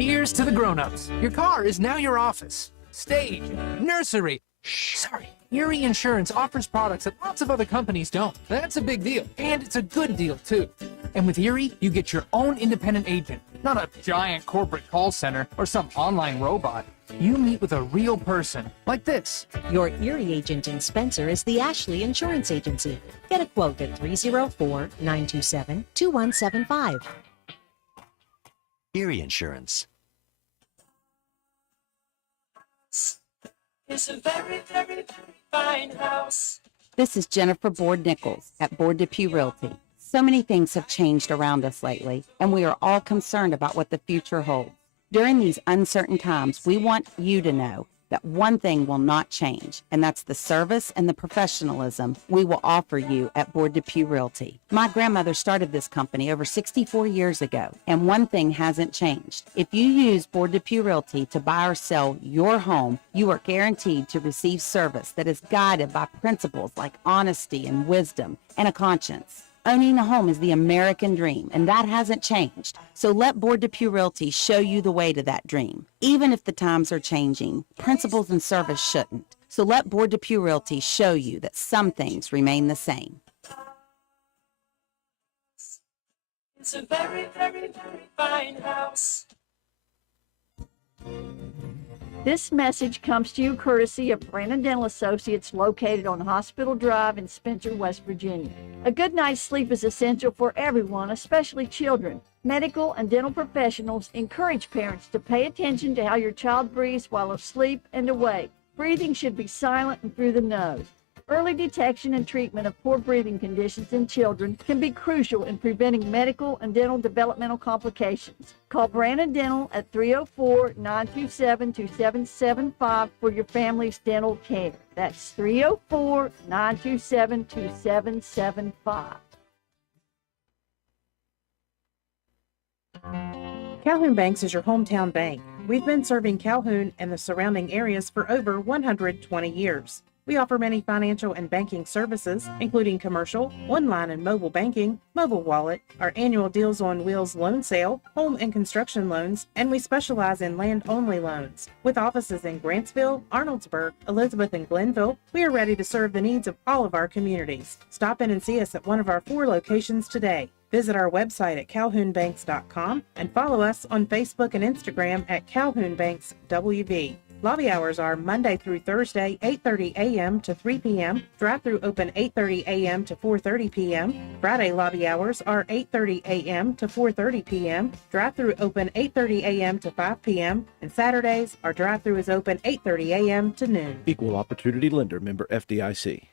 Here's to the grown-ups. Your car is now your office, stage, nursery. Sorry. Erie Insurance offers products that lots of other companies don't. That's a big deal. And it's a good deal, too. And with Erie, you get your own independent agent, not a giant corporate call center or some online robot. You meet with a real person, like this. Your Erie agent in Spencer is the Ashley Insurance Agency. Get a quote at 304-927-2175. Erie Insurance. It's a very, very, very fine house. This is Jennifer Board-Nichols at Board Depew Realty. So many things have changed around us lately, and we are all concerned about what the future holds. During these uncertain times, we want you to know that one thing will not change, and that's the service and the professionalism we will offer you at Board Depew Realty. My grandmother started this company over 64 years ago, and one thing hasn't changed. If you use Board Depew Realty to buy or sell your home, you are guaranteed to receive service that is guided by principles like honesty and wisdom and a conscience. Owning a home is the American dream, and that hasn't changed. So let Board Depew Realty show you the way to that dream. Even if the times are changing, principles and service shouldn't. So let Board Depew Realty show you that some things remain the same. It's a very, very, very fine house. This message comes to you courtesy of Brandon Dental Associates located on Hospital Drive in Spencer, West Virginia. A good night's sleep is essential for everyone, especially children. Medical and dental professionals encourage parents to pay attention to how your child breathes while asleep and awake. Breathing should be silent and through the nose. Early detection and treatment of poor breathing conditions in children can be crucial in preventing medical and dental developmental complications. Call Brandon Dental at 304-927-2775 for your family's dental care. That's 304-927-2775. Calhoun Banks is your hometown bank. We've been serving Calhoun and the surrounding areas for over 120 years. We offer many financial and banking services, including commercial, online and mobile banking, mobile wallet, our annual Deals on Wheels loan sale, home and construction loans, and we specialize in land-only loans. With offices in Grantsville, Arnoldsburg, Elizabeth, and Glenville, we are ready to serve the needs of all of our communities. Stop in and see us at one of our 4 locations today. Visit our website at calhounbanks.com and follow us on Facebook and Instagram at Calhoun Banks WV. Lobby hours are Monday through Thursday, 8:30 a.m. to 3 p.m. Drive-through open 8:30 a.m. to 4:30 p.m. Friday lobby hours are 8:30 a.m. to 4:30 p.m. Drive-through open 8:30 a.m. to 5 p.m. And Saturdays, our drive-through is open 8:30 a.m. to noon. Equal Opportunity Lender, member FDIC.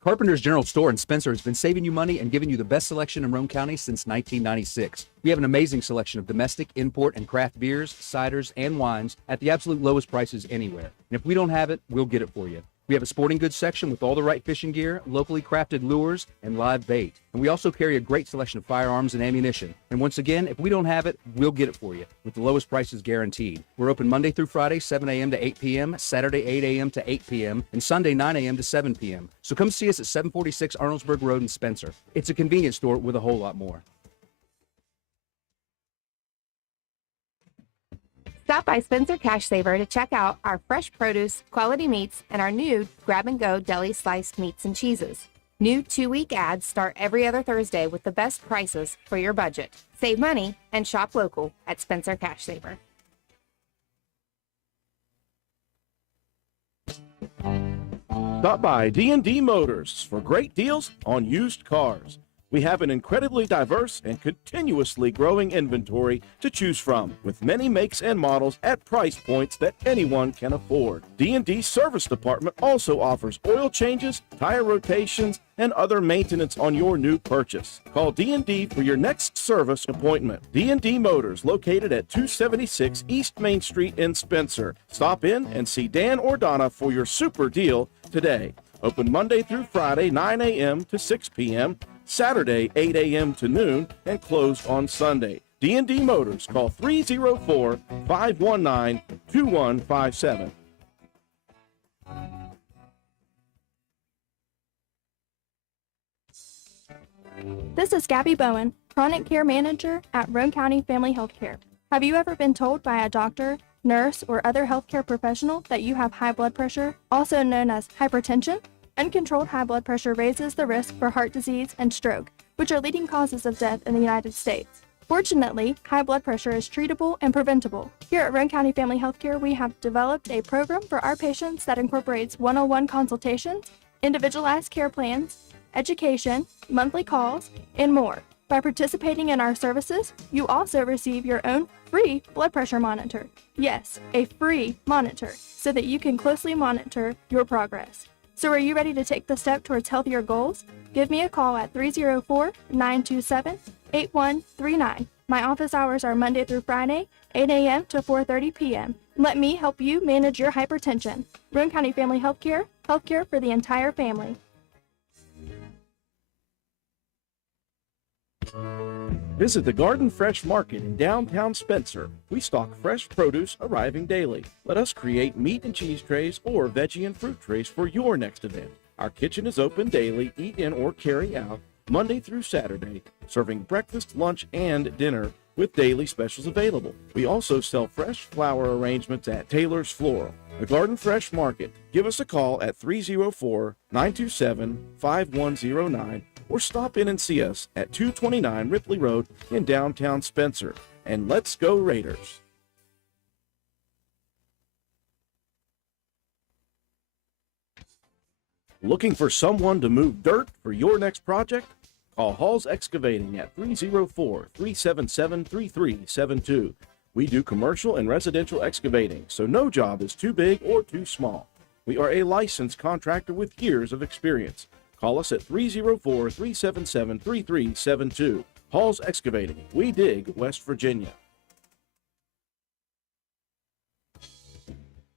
Carpenter's General Store in Spencer has been saving you money and giving you the best selection in Roane County since 1996. We have an amazing selection of domestic, import, and craft beers, ciders, and wines at the absolute lowest prices anywhere. And if we don't have it, we'll get it for you. We have a sporting goods section with all the right fishing gear, locally crafted lures, and live bait. And we also carry a great selection of firearms and ammunition. And once again, if we don't have it, we'll get it for you with the lowest prices guaranteed. We're open Monday through Friday, 7 a.m. to 8 p.m., Saturday, 8 a.m. to 8 p.m., and Sunday, 9 a.m. to 7 p.m. So come see us at 746 Arnoldsburg Road in Spencer. It's a convenience store with a whole lot more. Stop by Spencer Cash Saver to check out our fresh produce, quality meats, and our new grab-and-go deli sliced meats and cheeses. New 2-week ads start every other Thursday with the best prices for your budget. Save money and shop local at Spencer Cash Saver. Stop by D&D Motors for great deals on used cars. We have an incredibly diverse and continuously growing inventory to choose from, with many makes and models at price points that anyone can afford. D&D Service Department also offers oil changes, tire rotations, and other maintenance on your new purchase. Call D&D for your next service appointment. D&D Motors, located at 276 East Main Street in Spencer. Stop in and see Dan or Donna for your super deal today. Open Monday through Friday, 9 a.m. to 6 p.m., Saturday, 8 a.m. to noon, and closed on Sunday. D&D Motors, call 304-519-2157. This is Gabby Bowen, Chronic Care Manager at Roane County Family Healthcare. Have you ever been told by a doctor, nurse, or other healthcare professional that you have high blood pressure, also known as hypertension? Uncontrolled high blood pressure raises the risk for heart disease and stroke, which are leading causes of death in the United States. Fortunately, high blood pressure is treatable and preventable. Here at Roane County Family Healthcare, we have developed a program for our patients that incorporates one-on-one consultations, individualized care plans, education, monthly calls, and more. By participating in our services, you also receive your own free blood pressure monitor. Yes, a free monitor, so that you can closely monitor your progress. So are you ready to take the step towards healthier goals? Give me a call at 304-927-8139. My office hours are Monday through Friday, 8 a.m. to 4:30 p.m. Let me help you manage your hypertension. Roane County Family Healthcare, healthcare for the entire family. Visit the Garden Fresh Market in downtown Spencer. We stock fresh produce arriving daily. Let us create meat and cheese trays or veggie and fruit trays for your next event. Our kitchen is open daily, eat in or carry out, Monday through Saturday, serving breakfast, lunch, and dinner with daily specials available. We also sell fresh flower arrangements at Taylor's Floral. The Garden Fresh Market. Give us a call at 304-927-5109 or stop in and see us at 229 Ripley Road in downtown Spencer. And let's go Raiders! Looking for someone to move dirt for your next project? Call Hall's Excavating at 304-377-3372. We do commercial and residential excavating, so no job is too big or too small. We are a licensed contractor with years of experience. Call us at 304-377-3372. Hall's Excavating. We dig West Virginia.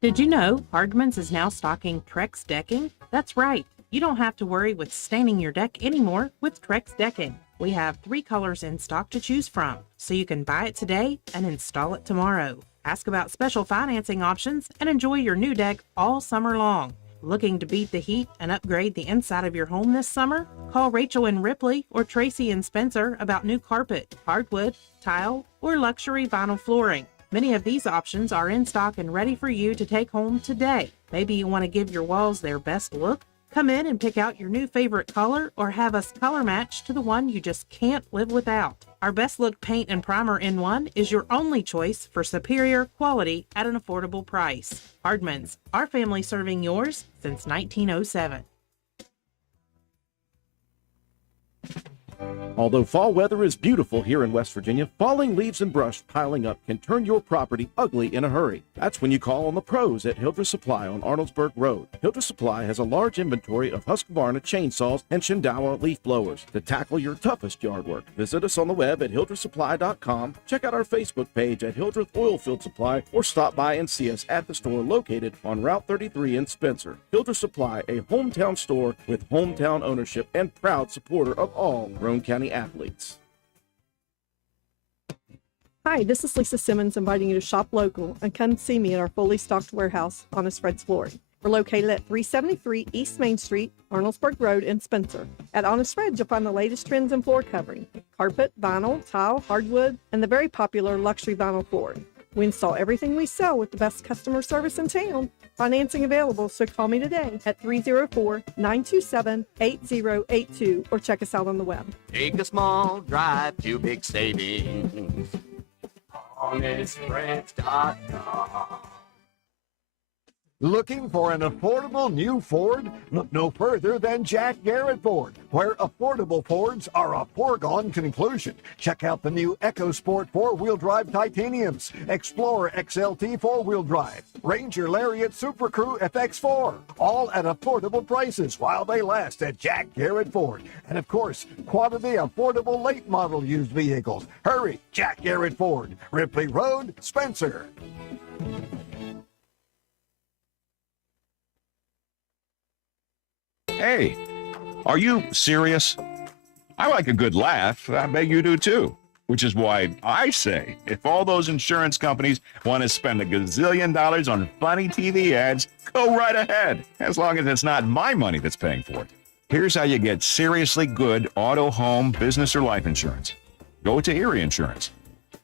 Did you know Hardman's is now stocking Trex decking? That's right. You don't have to worry with staining your deck anymore with Trex decking. We have 3 colors in stock to choose from, so you can buy it today and install it tomorrow. Ask about special financing options and enjoy your new deck all summer long. Looking to beat the heat and upgrade the inside of your home this summer? Call Rachel in Ripley or Tracy in Spencer about new carpet, hardwood, tile, or luxury vinyl flooring. Many of these options are in stock and ready for you to take home today. Maybe you want to give your walls their best look? Come in and pick out your new favorite color or have us color match to the one you just can't live without. Our Best Look Paint and Primer in One is your only choice for superior quality at an affordable price. Hardman's, our family serving yours since 1907. Although fall weather is beautiful here in West Virginia, falling leaves and brush piling up can turn your property ugly in a hurry. That's when you call on the pros at Hildreth Supply on Arnoldsburg Road. Hildreth Supply has a large inventory of Husqvarna chainsaws and Shindawa leaf blowers to tackle your toughest yard work. Visit us on the web at hildrethsupply.com, check out our Facebook page at Hildreth Oilfield Supply, or stop by and see us at the store located on Route 33 in Spencer. Hildreth Supply, a hometown store with hometown ownership and proud supporter of all Roane County athletes. Hi, this is Lisa Simmons inviting you to shop local and come see me at our fully stocked warehouse, Honest Fred's Flooring. We're located at 373 East Main Street, Arnoldsburg Road in Spencer. At Honest Fred, you'll find the latest trends in floor covering, carpet, vinyl, tile, hardwood, and the very popular luxury vinyl flooring. We install everything we sell with the best customer service in town. Financing available, so call me today at 304-927-8082 or check us out on the web. Take a small drive to big savings. HonestFriends.com. Looking for an affordable new Ford? Look no further than Jack Garrett Ford, where affordable Fords are a foregone conclusion. Check out the new EcoSport 4-wheel drive titaniums, Explorer XLT 4-wheel drive, Ranger Lariat Super Crew FX4, all at affordable prices while they last at Jack Garrett Ford. And of course, quality affordable late model used vehicles. Hurry, Jack Garrett Ford, Ripley Road, Spencer. Hey, are you serious? I like a good laugh. I bet you do too. Which is why I say, if all those insurance companies want to spend $1 gazillion on funny TV ads, go right ahead, as long as it's not my money that's paying for it. Here's how you get seriously good auto, home, business, or life insurance. go to Erie Insurance.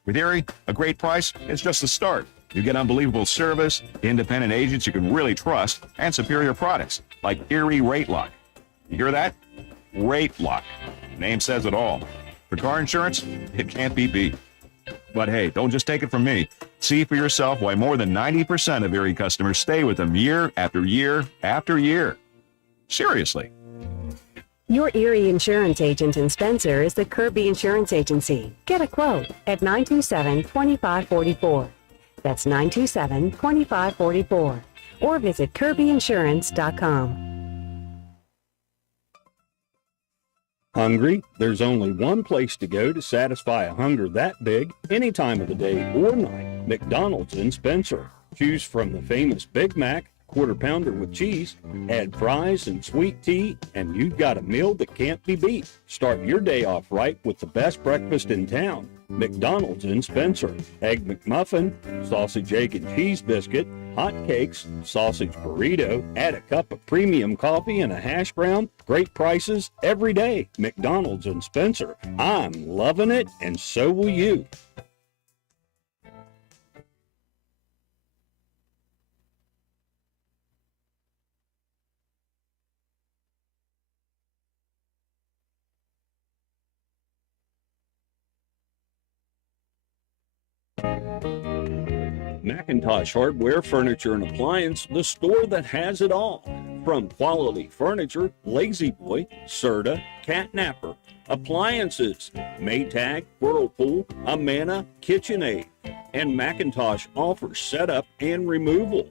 With Erie, a great price is just the start. You get unbelievable service, independent agents you can really trust, and superior products like Erie Rate Lock. You hear that? Rate Lock. Name says it all. For car insurance, it can't be beat. But hey, don't just take it from me. See for yourself why more than 90% of Erie customers stay with them year after year after year. Seriously. Your Erie Insurance agent in Spencer is the Kirby Insurance Agency. Get a quote at 927-2544. That's 927-2544. Or visit kirbyinsurance.com. Hungry? There's only one place to go to satisfy a hunger that big, any time of the day or night. McDonald's in Spencer. Choose from the famous Big Mac, Quarter Pounder with cheese, add fries and sweet tea, and you've got a meal that can't be beat. Start your day off right with the best breakfast in town. McDonald's in Spencer. Egg McMuffin, sausage, egg, and cheese biscuit, hot cakes, sausage burrito, add a cup of premium coffee and a hash brown. Great prices every day. McDonald's in Spencer. I'm loving it, and so will you. Macintosh Hardware, Furniture, and Appliance, the store that has it all. From quality furniture, Lazy Boy, Serta, Catnapper, appliances, Maytag, Whirlpool, Amana, KitchenAid, and Macintosh offers setup and removal.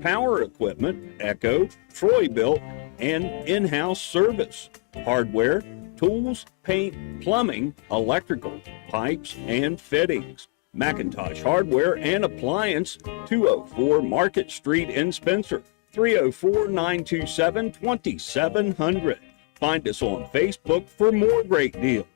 Power equipment, Echo, Troy-Bilt, and in-house service. Hardware, tools, paint, plumbing, electrical, pipes, and fittings. Macintosh Hardware and Appliance, 204 Market Street in Spencer, 304-927-2700. Find us on Facebook for more great deals.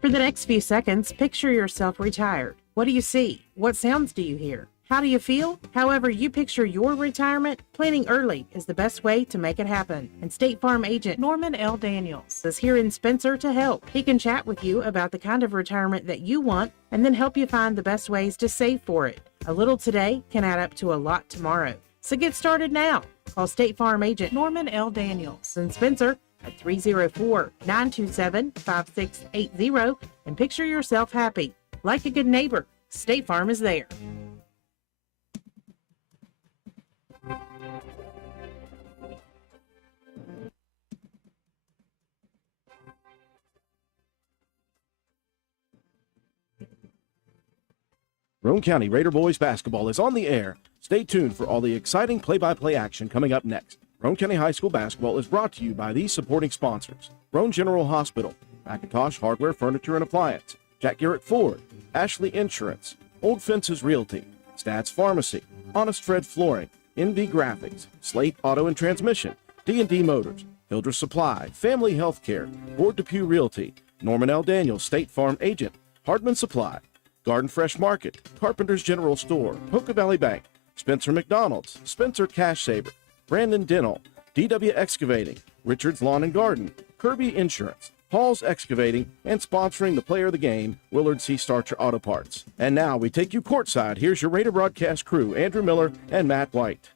For the next few seconds, picture yourself retired. What do you see? What sounds do you hear? How do you feel? However you picture your retirement, planning early is the best way to make it happen. And State Farm agent Norman L. Daniels is here in Spencer to help. He can chat with you about the kind of retirement that you want and then help you find the best ways to save for it. A little today can add up to a lot tomorrow. So get started now. Call State Farm agent Norman L. Daniels in Spencer at 304-927-5680 and picture yourself happy. Like a good neighbor, State Farm is there. Roane County Raider Boys basketball is on the air. Stay tuned for all the exciting play-by-play action coming up next. Roane County High School basketball is brought to you by these supporting sponsors: Roane General Hospital, Macintosh Hardware, Furniture, and Appliance, Jack Garrett Ford, Ashley Insurance, Old Fences Realty, Stats Pharmacy, Honest Fred Flooring, NV Graphics, Slate Auto and Transmission, D&D Motors, Hildreth Supply, Family Healthcare, Board Depew Realty, Norman L. Daniels State Farm Agent, Hardman Supply, Garden Fresh Market, Carpenter's General Store, Poca Valley Bank, Spencer McDonald's, Spencer Cash Saver, Brandon Dental, DW Excavating, Richard's Lawn and Garden, Kirby Insurance, Hall's Excavating, and sponsoring the player of the game, Willard C. Starcher Auto Parts. And now we take you courtside. Here's your Raider broadcast crew, Andrew Miller and Matt White.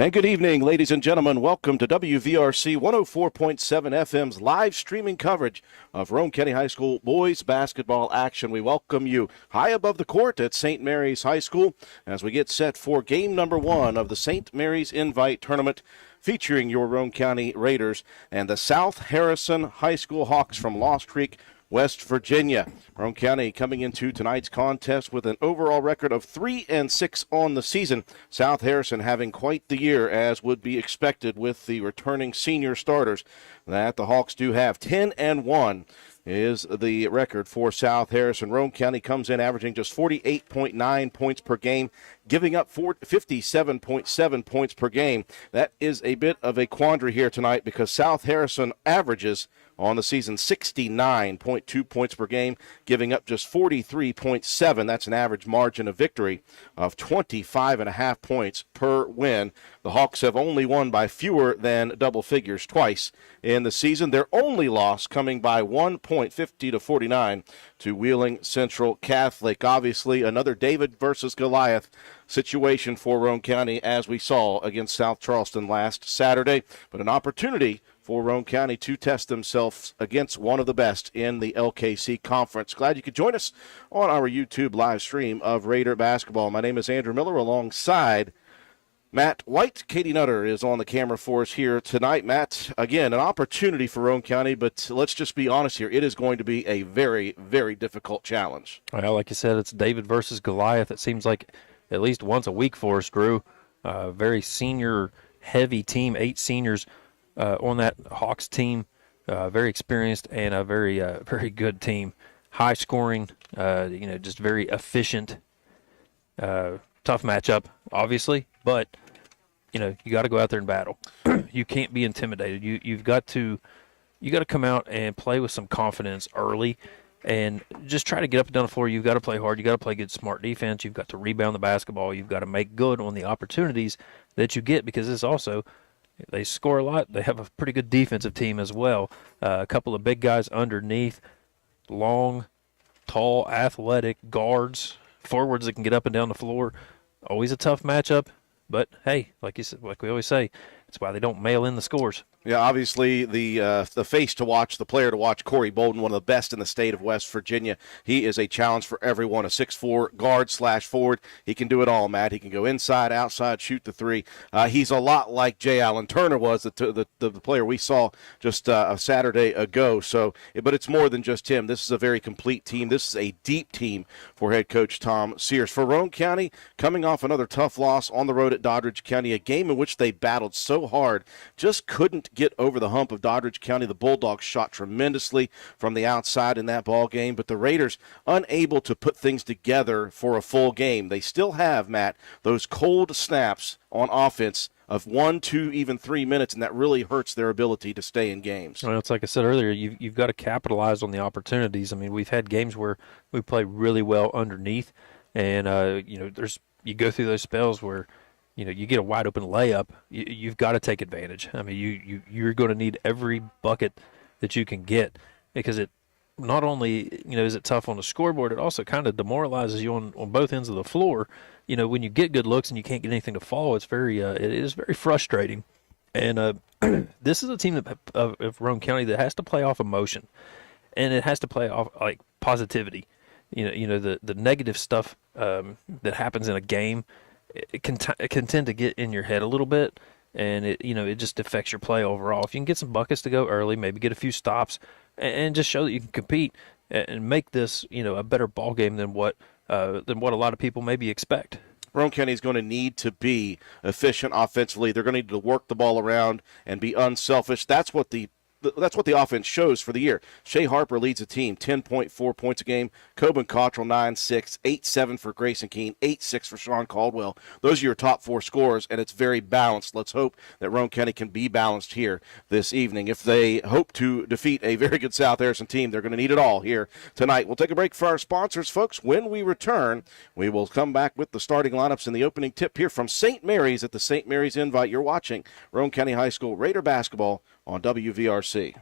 And good evening, ladies and gentlemen. Welcome to WVRC 104.7 FM's live streaming coverage of Roane County High School boys basketball action. We welcome you high above the court at St. Mary's High School as we get set for game number 1 of the St. Mary's Invite Tournament, featuring your Roane County Raiders and the South Harrison High School Hawks from Lost Creek, West Virginia. Roane County coming into tonight's contest with an overall record of 3-6 on the season. South Harrison having quite the year, as would be expected with the returning senior starters that the Hawks do have. 10-1 is the record for South Harrison. Roane County comes in averaging just 48.9 points per game, giving up 57.7 points per game. That is a bit of a quandary here tonight because South Harrison averages on the season 69.2 points per game, giving up just 43.7. That's an average margin of victory of 25.5 points per win. The Hawks have only won by fewer than double figures twice in the season. Their only loss coming by 1 point, 50-49 to Wheeling Central Catholic. Obviously, another David versus Goliath situation for Roane County, as we saw against South Charleston last Saturday, but an opportunity for Roane County to test themselves against one of the best in the LKC Conference. Glad you could join us on our YouTube live stream of Raider basketball. My name is Andrew Miller alongside Matt White. Katie Nutter is on the camera for us here tonight. Matt, again, an opportunity for Roane County, but let's just be honest here. It is going to be a very, very difficult challenge. Well, like you said, it's David versus Goliath. It seems like at least once a week for us, Drew. Very senior-heavy team, 8 seniors on that Hawks team, very experienced and a very, very good team. High scoring, just very efficient. Tough matchup, obviously, but you got to go out there and battle. You can't be intimidated. You've got to come out and play with some confidence early, and just try to get up and down the floor. You've got to play hard. You've got to play good, smart defense. You've got to rebound the basketball. You've got to make good on the opportunities that you get, because it's also, they score a lot. They have a pretty good defensive team as well. A couple of big guys underneath, long, tall, athletic guards, forwards that can get up and down the floor. Always a tough matchup, but hey, like you said, like we always say, it's why they don't mail in the scores. Yeah, obviously the face to watch, the player to watch, Corey Bolden, one of the best in the state of West Virginia. He is a challenge for everyone, a 6'4" guard/forward. He can do it all, Matt. He can go inside, outside, shoot the three. He's a lot like Jay Allen Turner was, the player we saw just a Saturday ago. So, but it's more than just him. This is a very complete team. This is a deep team for head coach Tom Sears. For Roane County, coming off another tough loss on the road at Doddridge County, a game in which they battled so hard, just couldn't get over the hump of Doddridge County. The Bulldogs shot tremendously from the outside in that ball game, but the Raiders unable to put things together for a full game. They still have, Matt, those cold snaps on offense of 1, 2, even 3 minutes, and that really hurts their ability to stay in games. Well, it's like I said earlier, you've got to capitalize on the opportunities. I mean, we've had games where we play really well underneath, and you go through those spells where you get a wide open layup. You've got to take advantage. I mean, you're going to need every bucket that you can get, because it not only is it tough on the scoreboard, it also kind of demoralizes you on both ends of the floor. When you get good looks and you can't get anything to fall, it is very frustrating. And this is a team of Roane County that has to play off emotion, and it has to play off like positivity. The negative stuff that happens in a game, it can tend to get in your head a little bit, and it just affects your play overall. If you can get some buckets to go early, maybe get a few stops, and just show that you can compete and make this a better ball game than what a lot of people maybe expect. Roane County is going to need to be efficient offensively. They're going to need to work the ball around and be unselfish. That's what the offense shows for the year. Shea Harper leads the team, 10.4 points a game. Coben Cottrell, 9.6, 8.7 for Grayson Keene, 8.6 for Sean Caldwell. Those are your top 4 scorers, and it's very balanced. Let's hope that Roane County can be balanced here this evening. If they hope to defeat a very good South Harrison team, they're going to need it all here tonight. We'll take a break for our sponsors, folks. When we return, we will come back with the starting lineups and the opening tip here from St. Mary's at the St. Mary's Invite. You're watching Roane County High School Raider basketball on WVRC.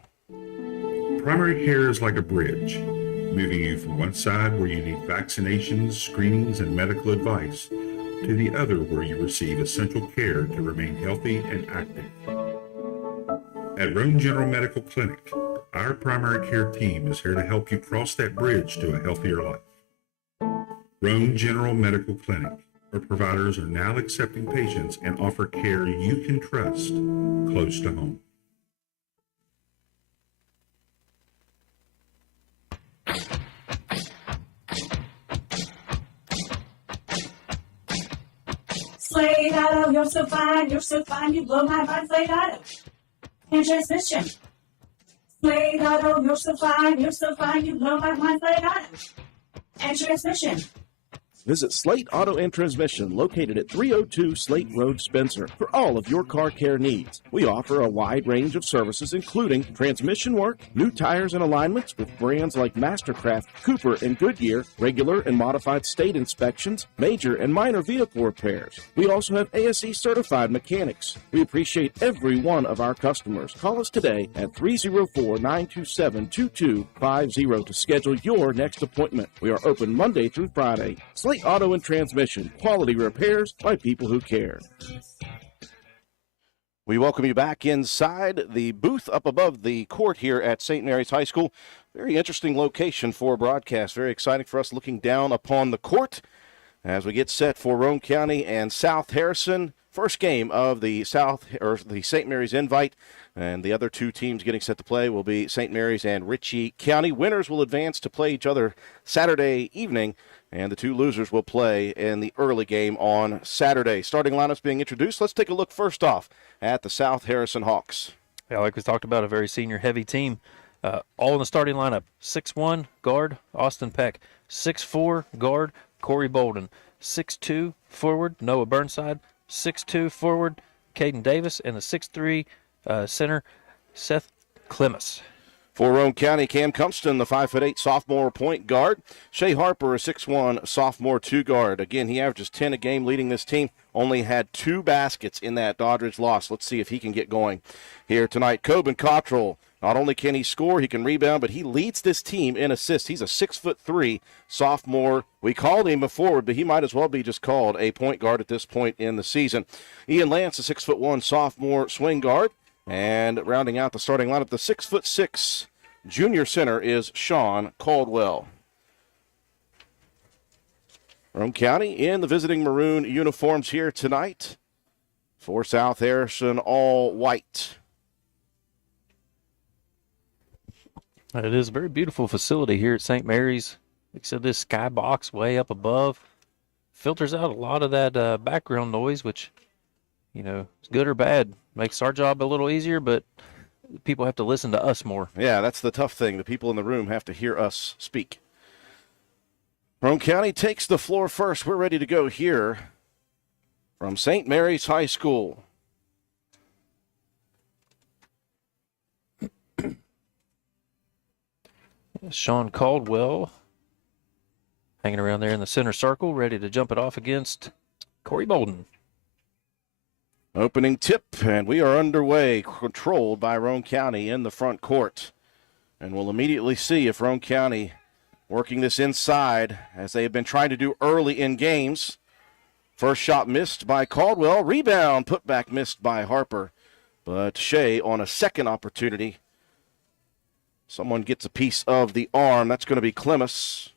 Primary care is like a bridge, moving you from one side where you need vaccinations, screenings, and medical advice to the other where you receive essential care to remain healthy and active. At Roane General Medical Clinic, our primary care team is here to help you cross that bridge to a healthier life. Roane General Medical Clinic, our providers are now accepting patients and offer care you can trust close to home. Slade Auto, you're so fine, you blow my mind, Slade Auto. And transmission. Slade Auto, you're so fine, you blow my mind, Slade Auto. And transmission. Visit Slate Auto and Transmission, located at 302 Slate Road, Spencer, for all of your car care needs. We offer a wide range of services, including transmission work, new tires and alignments with brands like Mastercraft, Cooper, and Goodyear, regular and modified state inspections, major and minor vehicle repairs. We also have ASE certified mechanics. We appreciate every one of our customers. Call us today at 304-927-2250 to schedule your next appointment. We are open Monday through Friday. Slate Auto and Transmission, quality repairs by people who care. We welcome you back inside the booth up above the court here at St. Mary's High School. Very interesting location for a broadcast. Very exciting for us looking down upon the court as we get set for Roane County and South Harrison. First game of the St. Mary's Invite, and the other two teams getting set to play will be St. Mary's and Ritchie County. Winners will advance to play each other Saturday evening, and the two losers will play in the early game on Saturday. Starting lineups being introduced. Let's take a look first off at the South Harrison Hawks. Yeah, like we talked about, a very senior-heavy team. All in the starting lineup. 6'1", guard, Austin Peck. 6'4", guard, Corey Bolden. 6'2", forward, Noah Burnside. 6'2", forward, Caden Davis. And the 6'3", center, Seth Clemis. For Roane County, Cam Cumston, the 5'8" sophomore point guard. Shea Harper, a 6'1" sophomore two guard. Again, he averages 10 a game leading this team. Only had 2 baskets in that Doddridge loss. Let's see if he can get going here tonight. Coben Cottrell, not only can he score, he can rebound, but he leads this team in assists. He's a 6'3" sophomore. We called him a forward, but he might as well be just called a point guard at this point in the season. Ian Lance, a 6'1" sophomore swing guard. And rounding out the starting lineup, the 6'6" junior center is Sean Caldwell. Roane County in the visiting maroon uniforms here tonight. For South Harrison, all white. It is a very beautiful facility here at St. Mary's. Like I said, this skybox way up above filters out a lot of that background noise, which, you know, is good or bad. Makes our job a little easier, but people have to listen to us more. Yeah, that's the tough thing. The people in the room have to hear us speak. Roane County takes the floor first. We're ready to go here from St. Mary's High School. Sean Caldwell hanging around there in the center circle, ready to jump it off against Corey Bolden. Opening tip, and we are underway, controlled by Roane County in the front court. And we'll immediately see if Roane County working this inside, as they have been trying to do early in games. First shot missed by Caldwell. Rebound, put back missed by Harper. But Shea on a second opportunity. Someone gets a piece of the arm. That's going to be Clemis,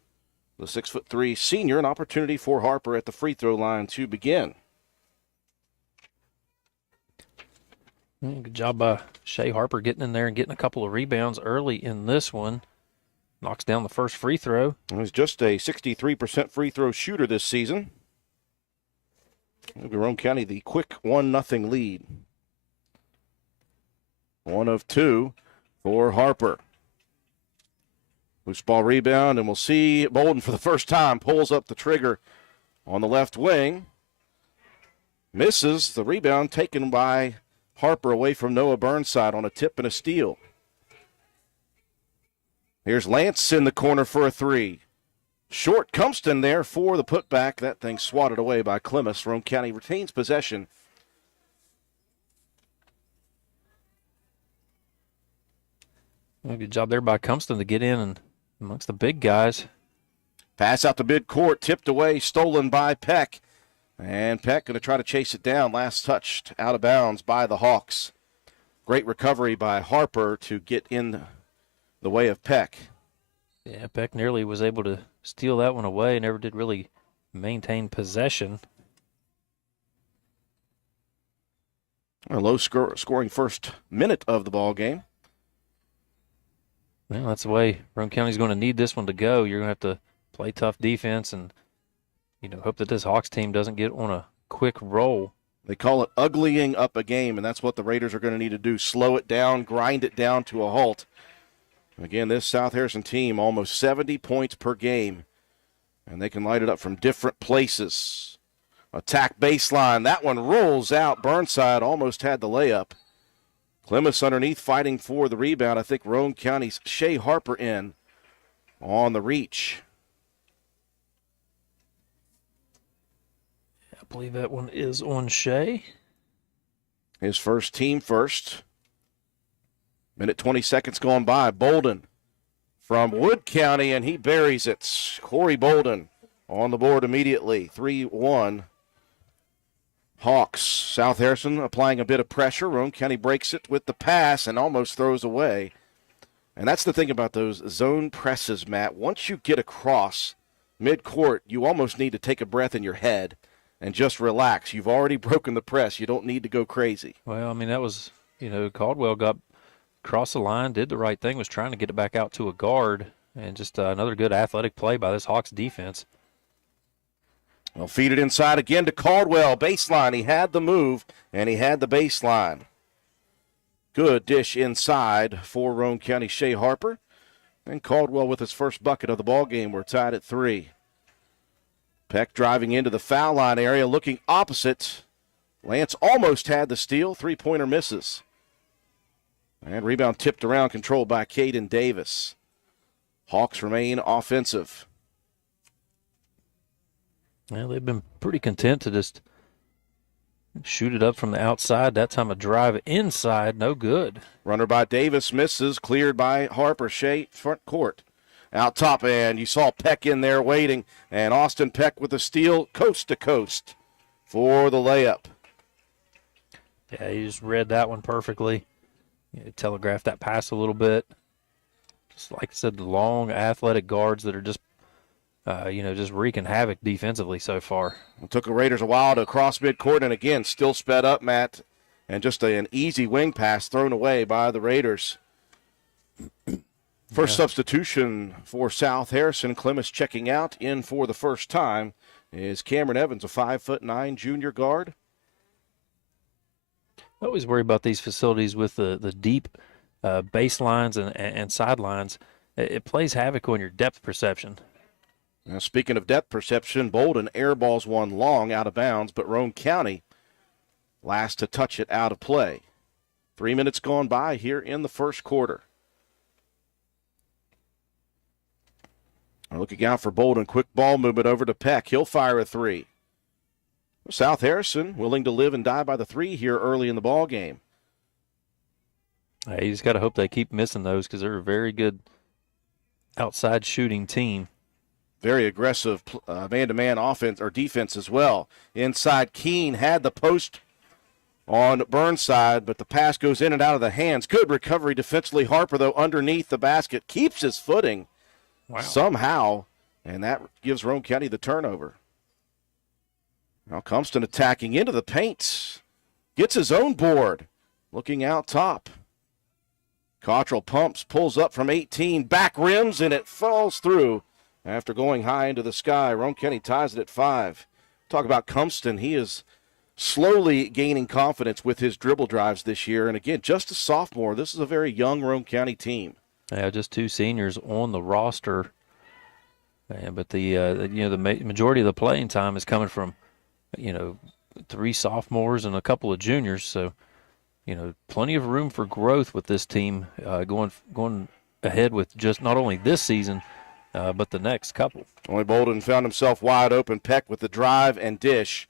the 6'3" senior. An opportunity for Harper at the free throw line to begin. Good job by Shea Harper getting in there and getting a couple of rebounds early in this one. Knocks down the first free throw. He's just a 63% free throw shooter this season. Roane County, the quick 1-0 lead. 1 of 2 for Harper. Loose ball rebound, and we'll see Bolden for the first time pulls up the trigger on the left wing. Misses the rebound taken by Harper away from Noah Burnside on a tip and a steal. Here's Lance in the corner for a 3. Short Cumston there for the putback. That thing swatted away by Clemis. Roane County retains possession. Good job there by Cumston to get in and amongst the big guys. Pass out to midcourt, tipped away, stolen by Peck. And Peck going to try to chase it down. Last touched out of bounds by the Hawks. Great recovery by Harper to get in the way of Peck. Yeah, Peck nearly was able to steal that one away. Never did really maintain possession. A low scoring first minute of the ball game. Well, that's the way Roane County's going to need this one to go. You're going to have to play tough defense and, you know, hope that this Hawks team doesn't get on a quick roll. They call it uglying up a game, and that's what the Raiders are going to need to do. Slow it down, grind it down to a halt. Again, this South Harrison team, almost 70 points per game, and they can light it up from different places. Attack baseline. That one rolls out. Burnside almost had the layup. Clemens underneath fighting for the rebound. I think Roane County's Shea Harper in on the reach. I believe that one is on Shea. His first team first. Minute 20 seconds gone by. Bolden from Wood County, and he buries it. Corey Bolden on the board immediately. 3-1. Hawks. South Harrison applying a bit of pressure. Roane County breaks it with the pass and almost throws away. And that's the thing about those zone presses, Matt. Once you get across midcourt, you almost need to take a breath in your head and just relax. You've already broken the press. You don't need to go crazy. Well, I mean, that was, Caldwell got across the line, did the right thing, was trying to get it back out to a guard, and just another good athletic play by this Hawks defense. They'll feed it inside again to Caldwell. Baseline. He had the move, and he had the baseline. Good dish inside for Roane County Shea Harper. And Caldwell with his first bucket of the ball game. We're tied at 3. Peck driving into the foul line area, looking opposite. Lance almost had the steal. Three-pointer misses. And rebound tipped around, controlled by Caden Davis. Hawks remain offensive. Well, they've been pretty content to just shoot it up from the outside. That time a drive inside, no good. Runner by Davis misses, cleared by Harper. Shea front court. Out top, and you saw Peck in there waiting. And Austin Peck with a steal, coast to coast for the layup. Yeah, he just read that one perfectly. He telegraphed that pass a little bit. Just like I said, the long athletic guards that are just just wreaking havoc defensively so far. It took the Raiders a while to cross midcourt, and again, still sped up, Matt, and just an easy wing pass thrown away by the Raiders. First substitution for South Harrison. Clemens checking out. In for the first time is Cameron Evans, a 5'9" junior guard. I always worry about these facilities with the deep baselines and sidelines. It plays havoc on your depth perception. Now, speaking of depth perception, Bolden airballs one long out of bounds, but Roane County last to touch it out of play. 3 minutes gone by here in the first quarter. Looking out for Bolden. Quick ball movement over to Peck. He'll fire a three. South Harrison willing to live and die by the three here early in the ball game. You just got to hope they keep missing those because they're a very good outside shooting team. Very aggressive man-to-man offense or defense as well. Inside, Keene had the post on Burnside, but the pass goes in and out of the hands. Good recovery defensively. Harper, though, underneath the basket, keeps his footing somehow, and that gives Roane County the turnover. Now Compston attacking into the paint. Gets his own board. Looking out top. Cottrell pumps, pulls up from 18, back rims, and it falls through after going high into the sky. Roane County ties it at 5. Talk about Compston. He is slowly gaining confidence with his dribble drives this year. And again, just a sophomore. This is a very young Roane County team. Yeah, just 2 seniors on the roster. But the majority of the playing time is coming from, 3 sophomores and a couple of juniors. So, plenty of room for growth with this team going ahead with just not only this season, but the next couple. Only Bolden found himself wide open. Peck with the drive and dish.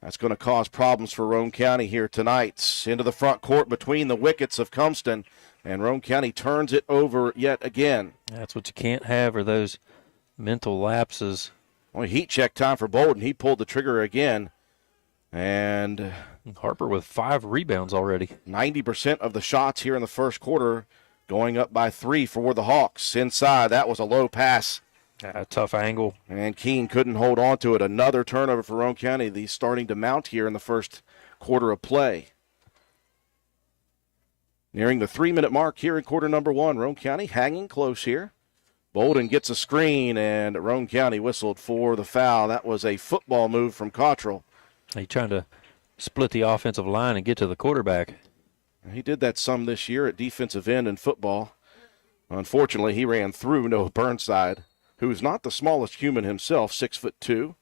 That's going to cause problems for Roane County here tonight. Into the front court between the wickets of Compston, and Roane County turns it over yet again. That's what you can't have, are those mental lapses. Only heat check time for Bolden. He pulled the trigger again. And Harper with 5 rebounds already. 90% of the shots here in the first quarter going up by 3 for the Hawks. Inside, that was a low pass. Tough angle. And Keene couldn't hold on to it. Another turnover for Roane County. These starting to mount here in the first quarter of play. Nearing the 3-minute mark here in quarter number 1. Roane County hanging close here. Bolden gets a screen, and Roane County whistled for the foul. That was a football move from Cottrell. He's trying to split the offensive line and get to the quarterback. He did that some this year at defensive end in football. Unfortunately, he ran through Noah Burnside, who is not the smallest human himself, 6'2".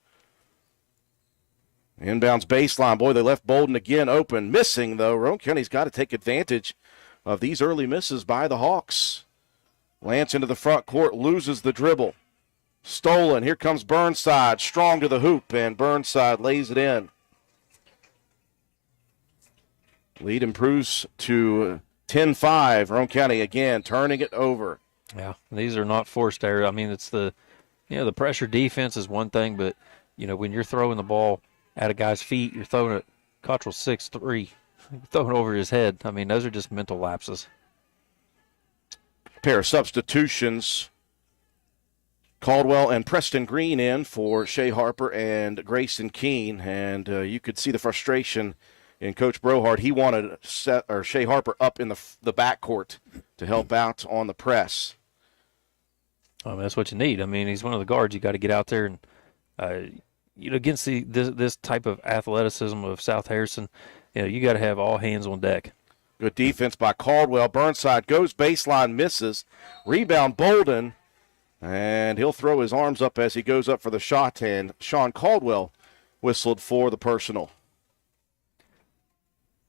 Inbounds baseline. Boy, they left Bolden again open. Missing, though. Roane County's got to take advantage of these early misses by the Hawks. Lance into the front court, loses the dribble. Stolen. Here comes Burnside, strong to the hoop, and Burnside lays it in. Lead improves to 10-5. Roane County again turning it over. Yeah, these are not forced errors. I mean, it's the pressure defense is one thing, but, when you're throwing the ball at a guy's feet, you're throwing it, Cottrell 6'3", throwing it over his head. I mean, those are just mental lapses. Pair of substitutions. Caldwell and Preston Green in for Shea Harper and Grayson Keene, and you could see the frustration in Coach Brohard. He wanted Shea Harper up in the backcourt to help out on the press. That's what you need. I mean, he's one of the guards. You got to get out there and, against this type of athleticism of South Harrison, you got to have all hands on deck. Good defense by Caldwell. Burnside goes baseline, misses. Rebound Bolden, and he'll throw his arms up as he goes up for the shot, and Sean Caldwell whistled for the personal.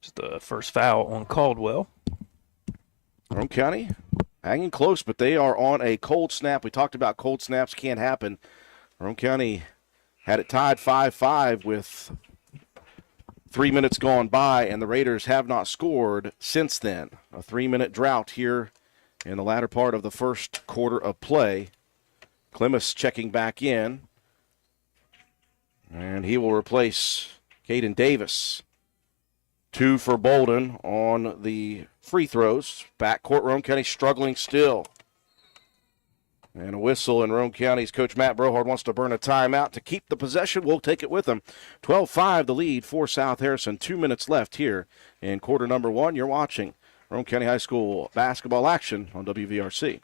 Just the first foul on Caldwell. Roane County hanging close, but they are on a cold snap. We talked about cold snaps can't happen. Roane County had it tied 5-5 with 3 minutes gone by, and the Raiders have not scored since then. A 3-minute drought here in the latter part of the first quarter of play. Clemmis checking back in, and he will replace Caden Davis. 2 for Bolden on the free throws. Backcourt, Roane County struggling still. And a whistle, and Roane County's coach Matt Brohard wants to burn a timeout to keep the possession. We'll take it with him. 12-5 the lead for South Harrison. 2 minutes left here in quarter number 1. You're watching Roane County High School basketball action on WVRC.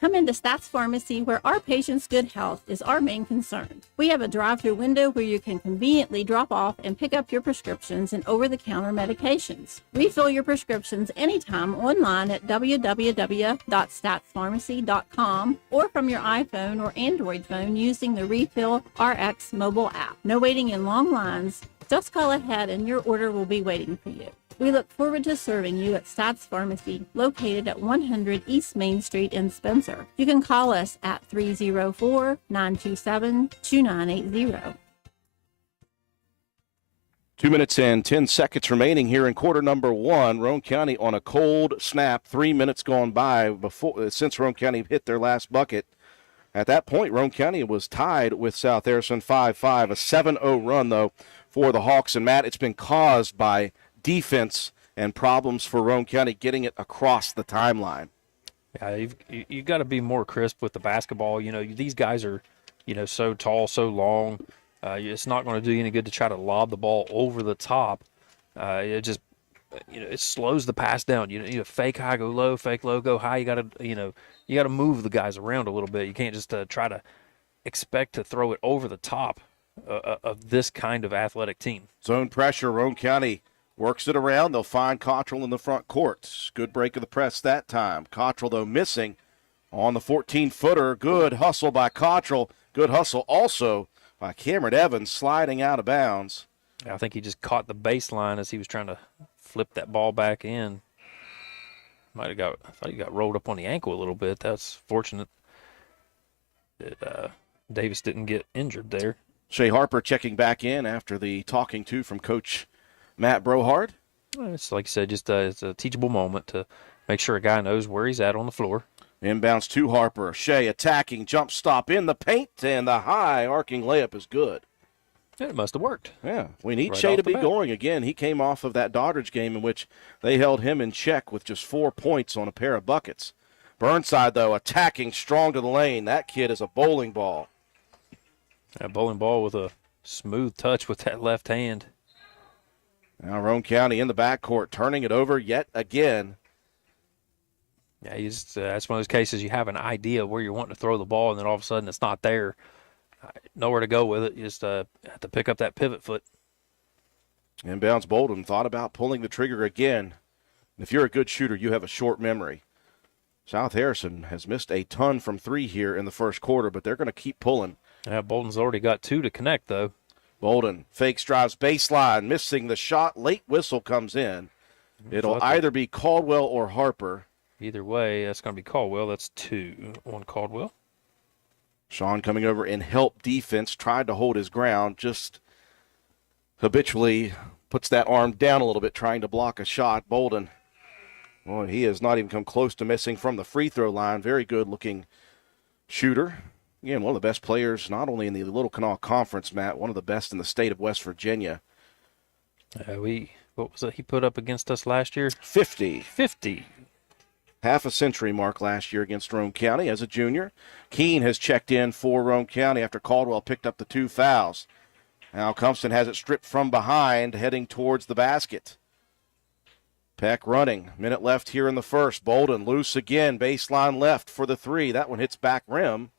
Come into Stats Pharmacy, where our patients' good health is our main concern. We have a drive-through window where you can conveniently drop off and pick up your prescriptions and over-the-counter medications. Refill your prescriptions anytime online at www.statspharmacy.com or from your iPhone or Android phone using the Refill RX mobile app. No waiting in long lines. Just call ahead and your order will be waiting for you. We look forward to serving you at Stats Pharmacy, located at 100 East Main Street in Spencer. You can call us at 304-927-2980. 2 minutes and 10 seconds remaining here in quarter number 1. Roane County on a cold snap. 3 minutes gone by since Roane County hit their last bucket. At that point, Roane County was tied with South Harrison 5-5. A 7-0 run, though, for the Hawks. And, Matt, it's been caused by defense and problems for Roane County getting it across the timeline. Yeah, you've got to be more crisp with the basketball. These guys are, so tall, so long. It's not going to do you any good to try to lob the ball over the top. It just, it slows the pass down. You fake high, go low, fake low, go high. You got to, move the guys around a little bit. You can't just try to expect to throw it over the top of this kind of athletic team. Zone pressure, Roane County works it around. They'll find Cottrell in the front court. Good break of the press that time. Cottrell, though, missing on the 14-footer. Good hustle by Cottrell. Good hustle also by Cameron Evans, sliding out of bounds. I think he just caught the baseline as he was trying to flip that ball back in. I thought he got rolled up on the ankle a little bit. That's fortunate that Davis didn't get injured there. Shea Harper checking back in after the talking to from Coach Matt Brohard. It's like you said, just it's a teachable moment to make sure a guy knows where he's at on the floor. Inbounds to Harper. Shea attacking, jump stop in the paint, and the high arcing layup is good. It must have worked. Yeah, we need right Shea to be bat. going again. He came off of that Doddridge game in which they held him in check with just 4 points on a pair of buckets. Burnside, though, attacking strong to the lane. That kid is a bowling ball. A bowling ball with a smooth touch with that left hand. Now Roane County in the backcourt, turning it over yet again. Yeah, that's one of those cases you have an idea where you're wanting to throw the ball, and then all of a sudden it's not there. nowhere to go with it. You just have to pick up that pivot foot. Inbounds Bolden thought about pulling the trigger again. If you're a good shooter, you have a short memory. South Harrison has missed a ton from three here in the first quarter, but they're going to keep pulling. Yeah, Bolden's already got 2 to connect, though. Bolden fakes, drives baseline, missing the shot. Late whistle comes in. It'll either be Caldwell or Harper. Either way, that's going to be Caldwell. That's 2 on Caldwell. Sean coming over in help defense, tried to hold his ground, just habitually puts that arm down a little bit, trying to block a shot. Bolden, well, he has not even come close to missing from the free throw line. Very good-looking shooter. Again, one of the best players, not only in the Little Kanawha Conference, Matt, one of the best in the state of West Virginia. What was it he put up against us last year? 50. 50. Half a century mark last year against Roane County as a junior. Keene has checked in for Roane County after Caldwell picked up the 2 fouls. Now Compton has it stripped from behind, heading towards the basket. Peck running. Minute left here in the first. Bolden loose again. Baseline left for the 3. That one hits back rim.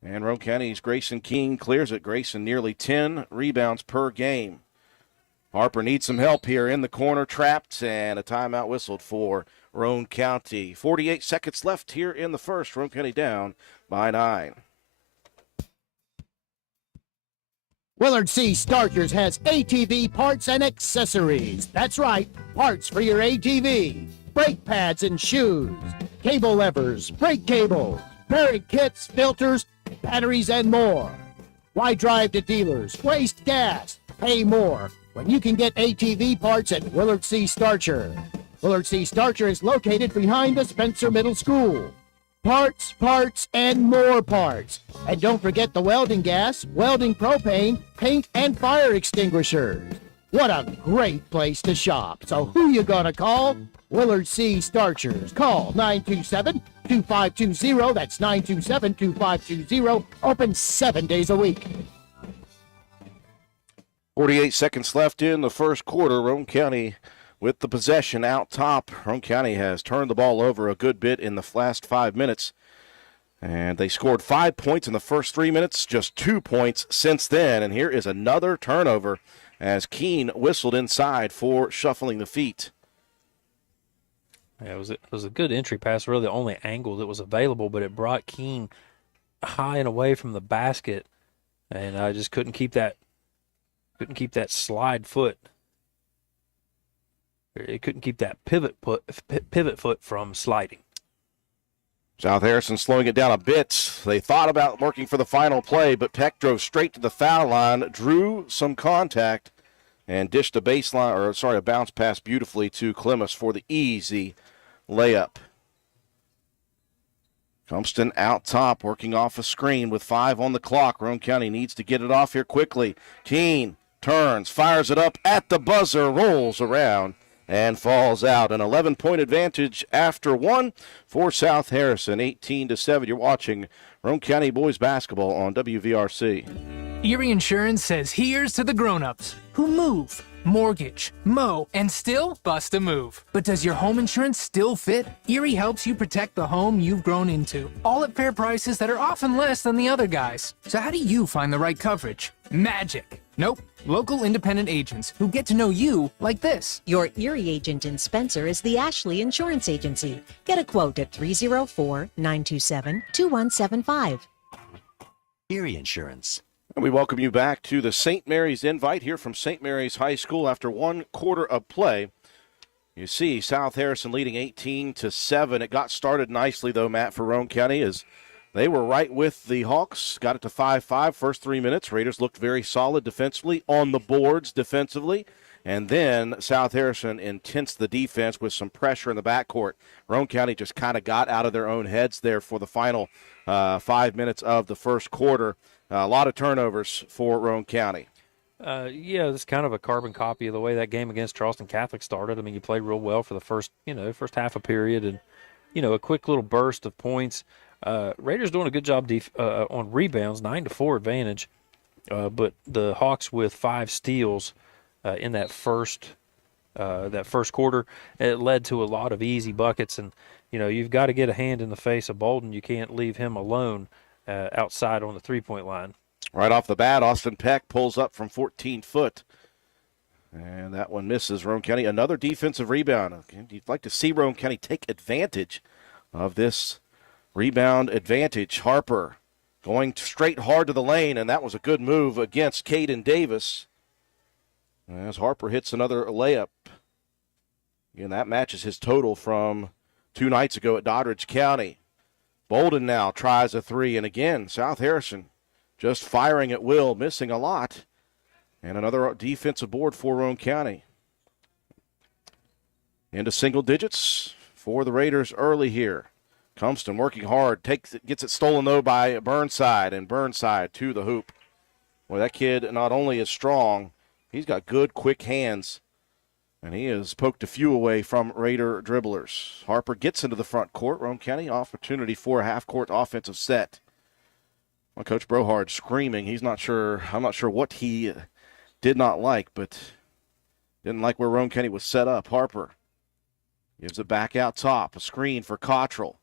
And Roane County's Grayson Keene clears it. Grayson nearly 10 rebounds per game. Harper needs some help here in the corner, trapped, and a timeout whistled for Roane County. 48 seconds left here in the first. Roane County down by 9. Willard C. Starchers has ATV parts and accessories. That's right, parts for your ATV. Brake pads and shoes, cable levers, brake cables, bearing kits, filters, batteries, and more. Why drive to dealers, waste gas, pay more when you can get ATV parts at Willard C. Starcher? Willard C. Starcher is located behind the Spencer Middle School. Parts, parts, and more parts. And don't forget the welding gas, welding propane, paint, and fire extinguishers. What a great place to shop. So who you gonna call? Willard C. Starchers. Call 927-2520. That's 927-2520. Open 7 days a week. 48 seconds left in the first quarter. Roane County with the possession out top. Roane County has turned the ball over a good bit in the last 5 minutes. And they scored 5 points in the first 3 minutes, just 2 points since then. And here is another turnover as Keene whistled inside for shuffling the feet. Yeah, it was a good entry pass, really the only angle that was available, but it brought Keene high and away from the basket. And I just couldn't keep that slide foot. It couldn't keep that pivot foot from sliding. South Harrison slowing it down a bit. They thought about working for the final play, but Peck drove straight to the foul line, drew some contact, and dished a bounce pass beautifully to Clemis for the easy layup. Compton out top, working off a screen with 5 on the clock. Roane County needs to get it off here quickly. Keene turns, fires it up at the buzzer, rolls around, and falls out. An 11-point advantage after 1 for South Harrison, 18-7. You're watching Roane County boys basketball on WVRC. Erie Insurance says here's to the grown-ups who move, mortgage, mow, and still bust a move. But does your home insurance still fit? Erie helps you protect the home you've grown into, all at fair prices that are often less than the other guys. So how do you find the right coverage? Magic. Nope. Local independent agents who get to know you like this. Your Erie agent in Spencer is the Ashley Insurance Agency. Get a quote at 304-927-2175. Erie Insurance. And we welcome you back to the St. Mary's Invite here from St. Mary's High School after 1 quarter of play. You see South Harrison leading 18-7. It got started nicely, though, Matt, for Roane County as they were right with the Hawks. Got it to 5-5 first 3 minutes. Raiders looked very solid defensively, on the boards defensively. And then South Harrison intensed the defense with some pressure in the backcourt. Roane County just kind of got out of their own heads there for the final 5 minutes of the first quarter. A lot of turnovers for Roane County. Yeah, it's kind of a carbon copy of the way that game against Charleston Catholic started. I mean, you played real well for the first half a period and, a quick little burst of points. Raiders doing a good job on rebounds, 9-4 advantage. But the Hawks with 5 steals in that first quarter, it led to a lot of easy buckets. And, you've got to get a hand in the face of Bolden. You can't leave him alone. outside on the three-point line. Right off the bat, Austin Peck pulls up from 14 foot. And that one misses. Roane County, another defensive rebound. You'd like to see Roane County take advantage of this rebound advantage. Harper going straight hard to the lane, and that was a good move against Caden Davis. As Harper hits another layup. And that matches his total from 2 nights ago at Doddridge County. Bolden now tries a three, and again, South Harrison just firing at will, missing a lot. And another defensive board for Roane County. Into single digits for the Raiders early here. Compton working hard, gets it stolen though by Burnside, and Burnside to the hoop. Well, that kid not only is strong, he's got good, quick hands, and he has poked a few away from Raider dribblers. Harper gets into the front court. Roane County opportunity for a half-court offensive set. Well, Coach Brohard screaming. I'm not sure what he did not like, but didn't like where Roane County was set up. Harper gives it back out top. A screen for Cottrell.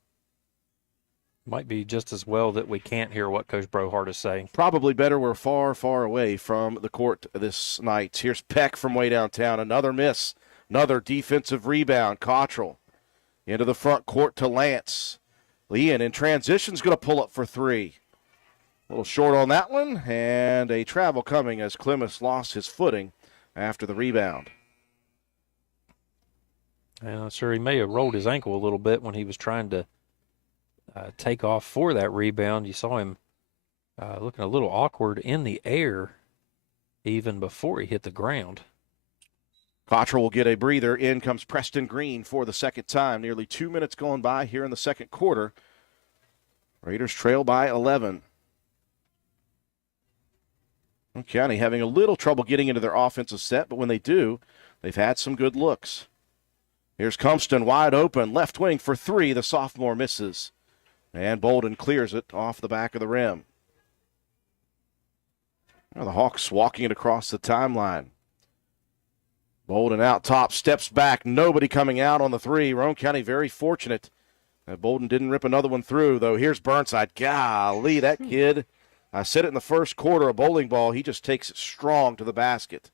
Might be just as well that we can't hear what Coach Brohard is saying. Probably better. We're far, far away from the court this night. Here's Peck from way downtown. Another miss. Another defensive rebound. Cottrell into the front court to Lance. Leon in transition's going to pull up for three. A little short on that one, and a travel coming as Clemens lost his footing after the rebound. And I'm sure he may have rolled his ankle a little bit when he was trying to take off for that rebound. You saw him looking a little awkward in the air even before he hit the ground. Cottrell will get a breather. In comes Preston Green for the second time. Nearly 2 minutes gone by here in the second quarter. Raiders trail by 11. County having a little trouble getting into their offensive set, but when they do, they've had some good looks. Here's Compton wide open, left wing for three. The sophomore misses. And Bolden clears it off the back of the rim. Now the Hawks walking it across the timeline. Bolden out top, steps back. Nobody coming out on the three. Roane County very fortunate that Bolden didn't rip another one through, though. Here's Burnside. Golly, that kid. I said it in the first quarter, a bowling ball. He just takes it strong to the basket.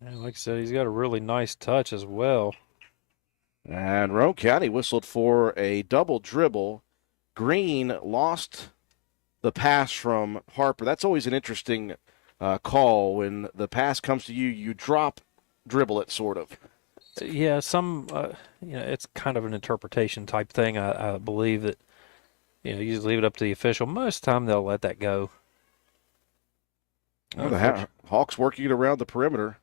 And like I said, he's got a really nice touch as well. And Roane County whistled for a double dribble. Green lost the pass from Harper. That's always an interesting call. When the pass comes to you, you dribble it, sort of. Yeah, it's kind of an interpretation type thing. I believe that, you just leave it up to the official. Most of the time they'll let that go. Well, the Hawks working it around the perimeter.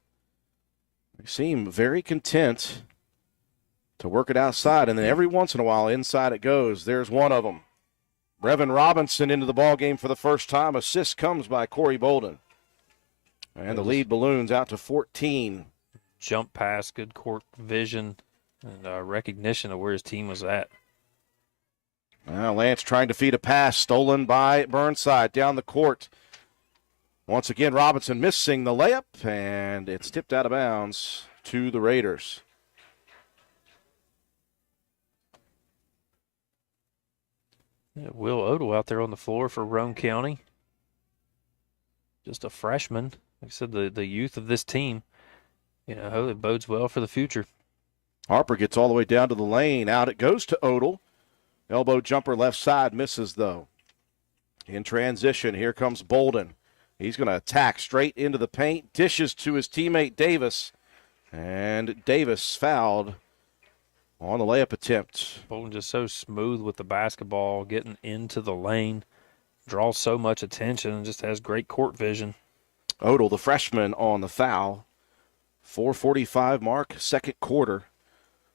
They seem very content to work it outside, and then every once in a while inside it goes. There's one of them. Brevin Robinson into the ball game for the first time. Assist comes by Corey Bolden. And the lead balloons out to 14. Jump pass, good court vision, and recognition of where his team was at. Now Lance trying to feed a pass, stolen by Burnside down the court. Once again, Robinson missing the layup, and it's tipped out of bounds to the Raiders. Yeah, Will Odell out there on the floor for Roane County. Just a freshman. Like I said, the youth of this team, it bodes well for the future. Harper gets all the way down to the lane. Out it goes to Odell. Elbow jumper left side, misses though. In transition, here comes Bolden. He's going to attack straight into the paint. Dishes to his teammate Davis. And Davis fouled on the layup attempt. Bolden just so smooth with the basketball, getting into the lane. Draws so much attention and just has great court vision. Odell, the freshman, on the foul. 4:45 mark, second quarter.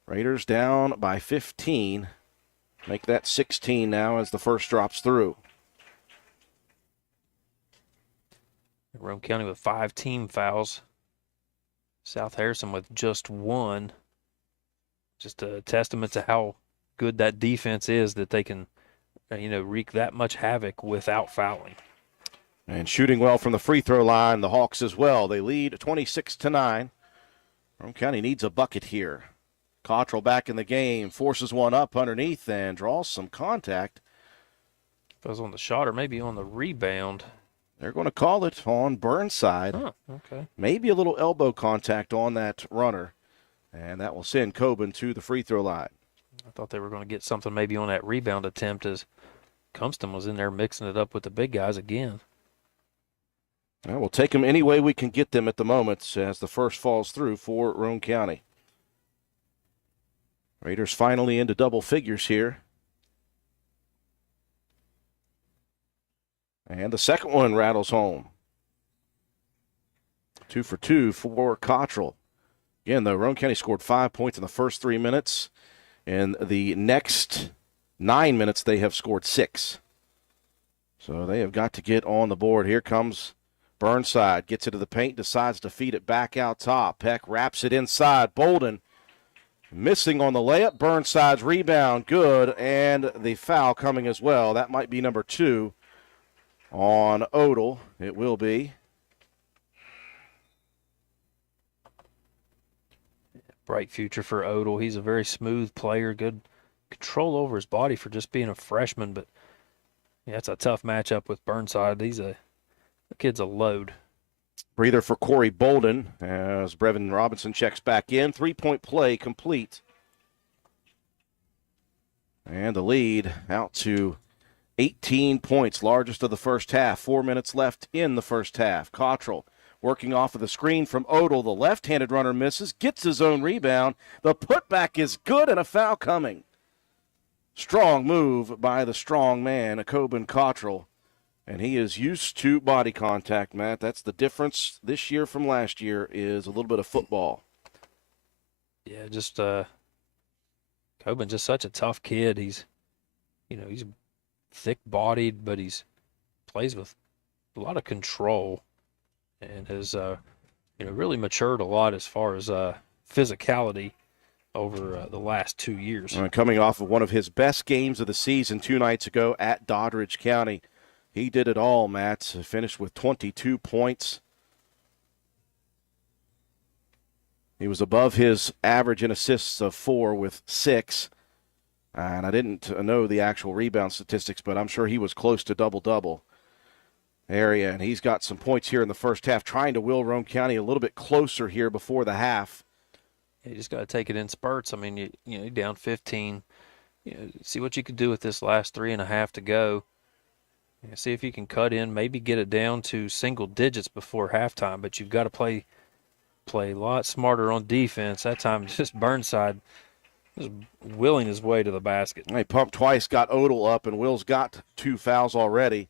Raiders down by 15. Make that 16 now as the first drops through. Roane County with 5 team fouls. South Harrison with just 1. Just a testament to how good that defense is that they can, wreak that much havoc without fouling. And shooting well from the free throw line, the Hawks as well. They lead 26-9. Roane County needs a bucket here. Cottrell back in the game, forces one up underneath and draws some contact If it was on the shot or maybe on the rebound. They're going to call it on Burnside. Huh, okay. Maybe a little elbow contact on that runner, and that will send Coben to the free throw line. I thought they were going to get something maybe on that rebound attempt as Cumston was in there mixing it up with the big guys again. Well, we'll take them any way we can get them at the moment as the first falls through for Roane County. Raiders finally into double figures here. And the second one rattles home. 2 for 2 for Cottrell. Again, the Roane County scored 5 points in the first 3 minutes. In the next 9 minutes, they have scored 6. So they have got to get on the board. Here comes Burnside. Gets it to the paint, decides to feed it back out top. Peck wraps it inside. Bolden missing on the layup. Burnside's rebound, good. And the foul coming as well. That might be number 2 on Odell. It will be. Bright future for Odell. He's a very smooth player, good control over his body for just being a freshman, but yeah, it's a tough matchup with Burnside. The kid's a load. Breather for Corey Bolden as Brevin Robinson checks back in. 3-point play complete. And the lead out to 18 points, largest of the first half. 4 minutes left in the first half. Cottrell working off of the screen from Odell. The left-handed runner misses, gets his own rebound. The putback is good and a foul coming. Strong move by the strong man, Coben Cottrell. And he is used to body contact, Matt. That's the difference this year from last year is a little bit of football. Yeah, just Coben, just such a tough kid. He's thick-bodied, but he's plays with a lot of control and has really matured a lot as far as physicality over the last 2 years. Coming off of one of his best games of the season 2 nights ago at Doddridge County. He did it all, Matt. Finished with 22 points. He was above his average in assists of 4 with 6. And I didn't know the actual rebound statistics, but I'm sure he was close to double-double area. And he's got some points here in the first half, trying to will Roane County a little bit closer here before the half. You just got to take it in spurts. I mean, you're down 15. See what you can do with this last 3.5 to go. See if you can cut in, maybe get it down to single digits before halftime. But you've got to play a lot smarter on defense. That time, just Burnside was willing his way to the basket. He pumped twice, got Odell up, and Will's got 2 fouls already.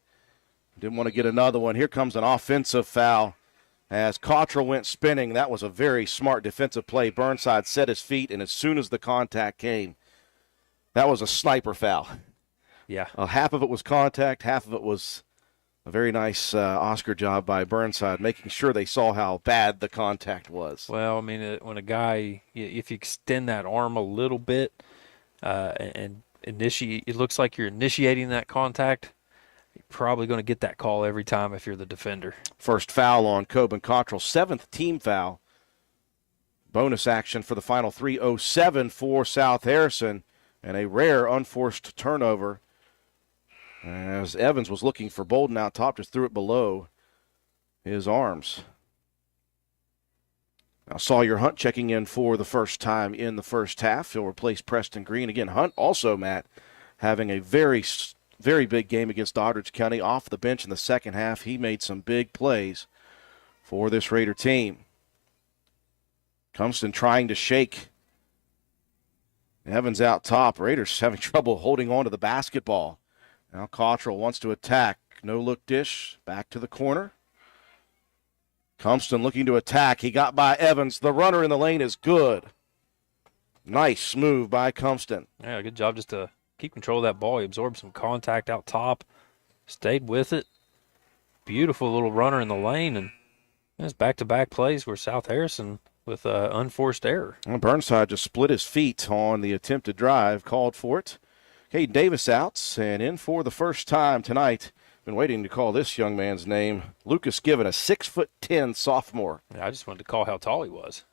Didn't want to get another one. Here comes an offensive foul as Cottrell went spinning. That was a very smart defensive play. Burnside set his feet, and as soon as the contact came, that was a sniper foul. Yeah. Half of it was contact, half of it was a very nice Oscar job by Burnside, making sure they saw how bad the contact was. Well, I mean, when a guy, if you extend that arm a little bit and initiate, it looks like you're initiating that contact, you're probably going to get that call every time if you're the defender. First foul on Coben Cottrell, 7th team foul. Bonus action for the final 3:07 for South Harrison, and a rare unforced turnover. As Evans was looking for Bolden out top, just threw it below his arms. Now Sawyer Hunt checking in for the first time in the first half. He'll replace Preston Green. Again, Hunt also, Matt, having a very, very big game against Doddridge County. Off the bench in the second half, he made some big plays for this Raider team. Cumston trying to shake Evans out top. Raiders having trouble holding on to the basketball. Now Cottrell wants to attack. No look dish. Back to the corner. Cumston looking to attack. He got by Evans. The runner in the lane is good. Nice move by Cumston. Yeah, good job just to keep control of that ball. He absorbed some contact out top. Stayed with it. Beautiful little runner in the lane. And it's back-to-back plays where South Harrison with unforced error. Well, Burnside just split his feet on the attempted drive. Called for it. Caden Davis out and in for the first time tonight. Been waiting to call this young man's name. Lucas Given, a 6'10" sophomore. Yeah, I just wanted to call how tall he was.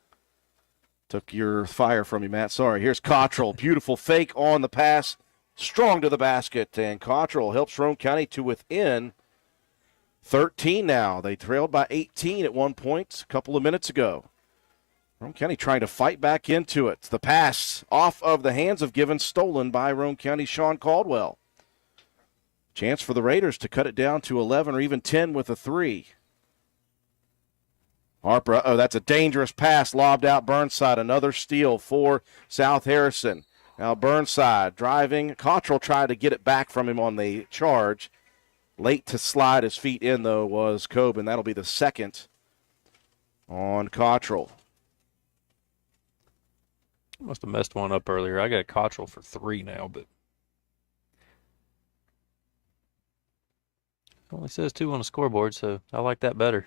Took your fire from you, Matt. Sorry. Here's Cottrell. Beautiful fake on the pass. Strong to the basket, and Cottrell helps Roane County to within 13 now. They trailed by 18 at one point a couple of minutes ago. Roane County trying to fight back into it. The pass off of the hands of Givens, stolen by Roane County's Sean Caldwell. Chance for the Raiders to cut it down to 11 or even 10 with a three. Harper, that's a dangerous pass lobbed out Burnside. Another steal for South Harrison. Now Burnside driving. Cottrell tried to get it back from him on the charge. Late to slide his feet in, though, was Coben. That'll be the second on Cottrell. Must have messed one up earlier. I got Cottrell for 3 now, but only says 2 on the scoreboard, so I like that better.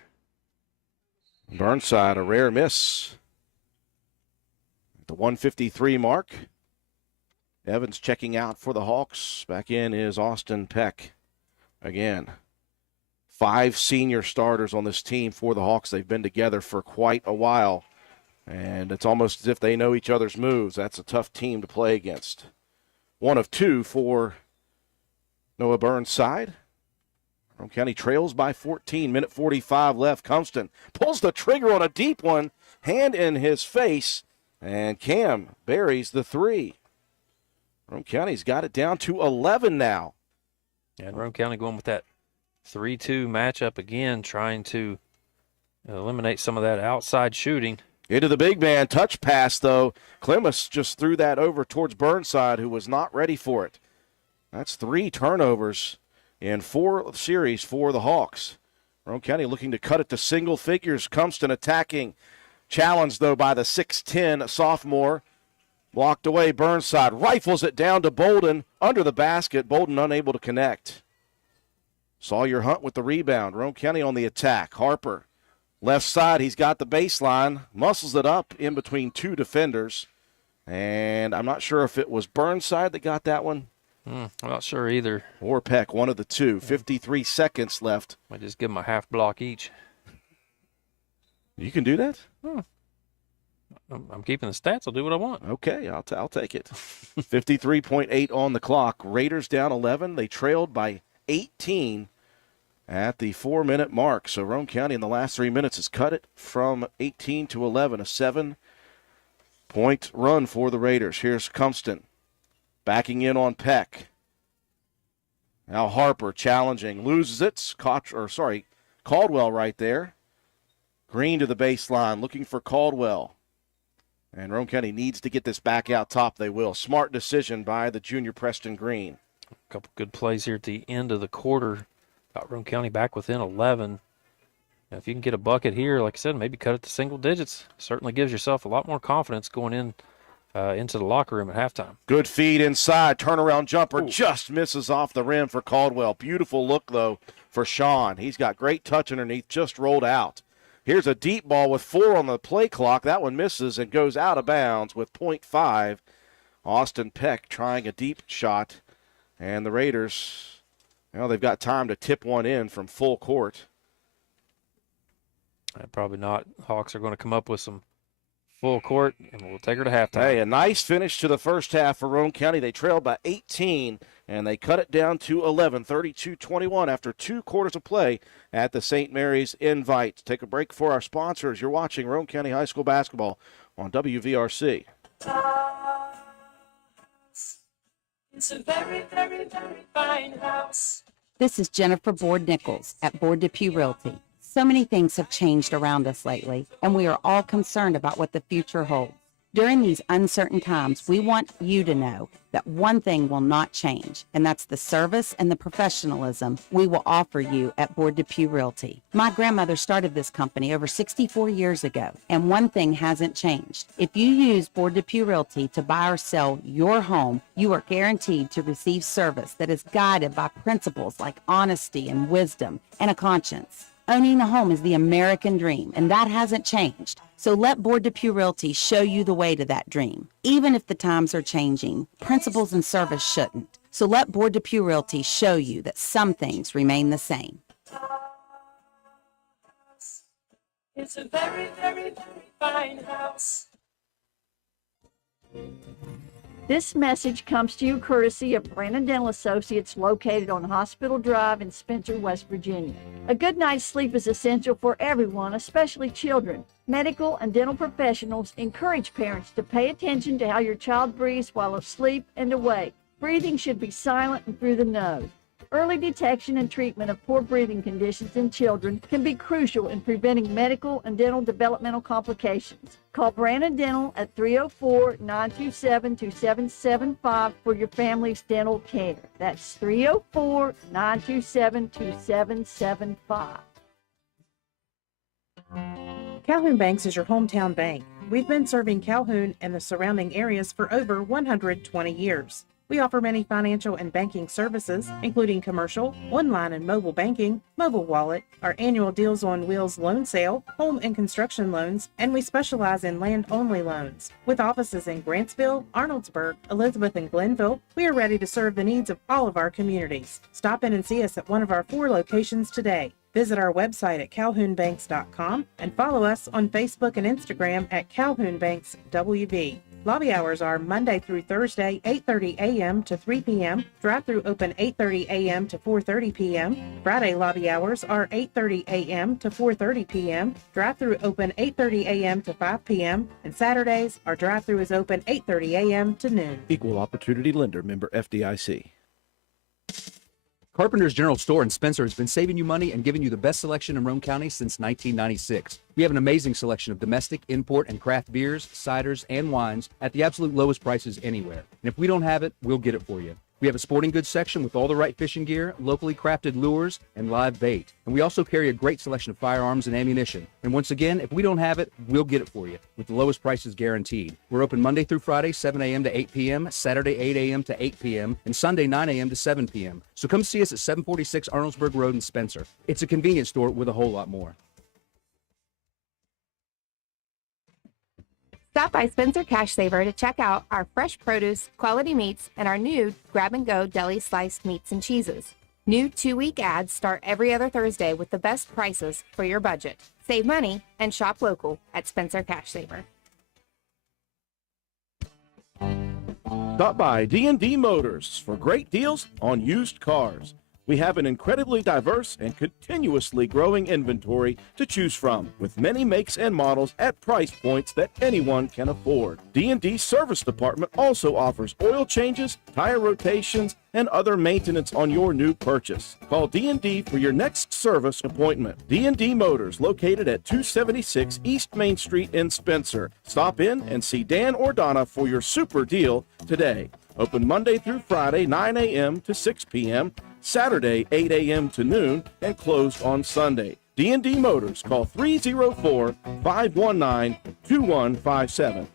Burnside, a rare miss. At the 153 mark. Evans checking out for the Hawks. Back in is Austin Peck. Again, 5 senior starters on this team for the Hawks. They've been together for quite a while, and it's almost as if they know each other's moves. That's a tough team to play against. 1 of 2 for Noah Burnside. Roane County trails by 14, minute 45 left. Cumston pulls the trigger on a deep one, hand in his face, and Cam buries the 3. Roane County's got it down to 11 now. And Roane County going with that 3-2 matchup again, trying to eliminate some of that outside shooting. Into the big man, touch pass, though. Clemus just threw that over towards Burnside, who was not ready for it. That's 3 turnovers in 4 series for the Hawks. Roane County looking to cut it to single figures. Cumston attacking. Challenged, though, by the 6'10 sophomore. Blocked away, Burnside rifles it down to Bolden under the basket. Bolden unable to connect. Sawyer Hunt with the rebound. Roane County on the attack. Harper, left side, he's got the baseline. Muscles it up in between 2 defenders. And I'm not sure if it was Burnside that got that one. I'm not sure either. Or Peck, one of the 2. 53 seconds left. Might just give them a half block each. You can do that? I'm keeping the stats. I'll do what I want. Okay, I'll take it. 53.8 on the clock. Raiders down 11. They trailed by 18 at the 4-minute mark. So Roane County in the last 3 minutes has cut it from 18 to 11. A 7-point run for the Raiders. Here's Cumston backing in on Peck. Now Harper challenging. Loses it. Caldwell right there. Green to the baseline. Looking for Caldwell. And Roane County needs to get this back out top. They will. Smart decision by the junior Preston Green. A couple good plays here at the end of the quarter. Got Roane County back within 11. Now, if you can get a bucket here, like I said, maybe cut it to single digits. Certainly gives yourself a lot more confidence going in into the locker room at halftime. Good feed inside. Turnaround jumper just misses off the rim for Caldwell. Beautiful look, though, for Sean. He's got great touch underneath, just rolled out. Here's a deep ball with 4 on the play clock. That one misses and goes out of bounds with 0.5. Austin Peck trying a deep shot. And the Raiders, they've got time to tip one in from full court. Probably not. Hawks are going to come up with some full court, and we'll take her to halftime. Hey, a nice finish to the first half for Roane County. They trailed by 18, and they cut it down to 11, 32-21 after 2 quarters of play at the St. Mary's Invite. Take a break for our sponsors. You're watching Roane County High School basketball on WVRC. It's a very, very, very fine house. This is Jennifer Board-Nichols at Board Depew Realty. So many things have changed around us lately, and we are all concerned about what the future holds. During these uncertain times, we want you to know that one thing will not change, and that's the service and the professionalism we will offer you at Board Depew Realty. My grandmother started this company over 64 years ago, and one thing hasn't changed. If you use Board Depew Realty to buy or sell your home, you are guaranteed to receive service that is guided by principles like honesty and wisdom and a conscience. Owning a home is the American dream, and that hasn't changed. So let Board Depew Realty show you the way to that dream. Even if the times are changing, principles and service shouldn't. So let Board Depew Realty show you that some things remain the same. It's a very, very, very fine house. This message comes to you courtesy of Brandon Dental Associates located on Hospital Drive in Spencer, West Virginia. A good night's sleep is essential for everyone, especially children. Medical and dental professionals encourage parents to pay attention to how your child breathes while asleep and awake. Breathing should be silent and through the nose. Early detection and treatment of poor breathing conditions in children can be crucial in preventing medical and dental developmental complications. Call Brandon Dental at 304-927-2775 for your family's dental care. That's 304-927-2775. Calhoun Banks is your hometown bank. We've been serving Calhoun and the surrounding areas for over 120 years. We offer many financial and banking services, including commercial, online and mobile banking, mobile wallet, our annual Deals on Wheels loan sale, home and construction loans, and we specialize in land-only loans. With offices in Grantsville, Arnoldsburg, Elizabeth, and Glenville, we are ready to serve the needs of all of our communities. Stop in and see us at one of our 4 locations today. Visit our website at calhounbanks.com and follow us on Facebook and Instagram at Calhoun Banks WV. Lobby hours are Monday through Thursday, 8:30 a.m. to 3 p.m. Drive-through open 8:30 a.m. to 4:30 p.m. Friday lobby hours are 8:30 a.m. to 4:30 p.m. Drive-through open 8:30 a.m. to 5 p.m. And Saturdays, our drive-through is open 8:30 a.m. to noon. Equal Opportunity Lender, member FDIC. Carpenter's General Store in Spencer has been saving you money and giving you the best selection in Roane County since 1996. We have an amazing selection of domestic, import, and craft beers, ciders, and wines at the absolute lowest prices anywhere. And if we don't have it, we'll get it for you. We have a sporting goods section with all the right fishing gear, locally crafted lures, and live bait. And we also carry a great selection of firearms and ammunition. And once again, if we don't have it, we'll get it for you with the lowest prices guaranteed. We're open Monday through Friday, 7 a.m. to 8 p.m., Saturday, 8 a.m. to 8 p.m., and Sunday, 9 a.m. to 7 p.m. So come see us at 746 Arnoldsburg Road in Spencer. It's a convenience store with a whole lot more. Stop by Spencer Cash Saver to check out our fresh produce, quality meats, and our new grab-and-go deli sliced meats and cheeses. New 2-week ads start every other Thursday with the best prices for your budget. Save money and shop local at Spencer Cash Saver. Stop by D&D Motors for great deals on used cars. We have an incredibly diverse and continuously growing inventory to choose from, with many makes and models at price points that anyone can afford. D&D Service Department also offers oil changes, tire rotations, and other maintenance on your new purchase. Call D&D for your next service appointment. D&D Motors, located at 276 East Main Street in Spencer. Stop in and see Dan or Donna for your super deal today. Open Monday through Friday, 9 a.m. to 6 p.m., Saturday, 8 a.m. to noon, and closed on Sunday. D&D Motors, call 304-519-2157.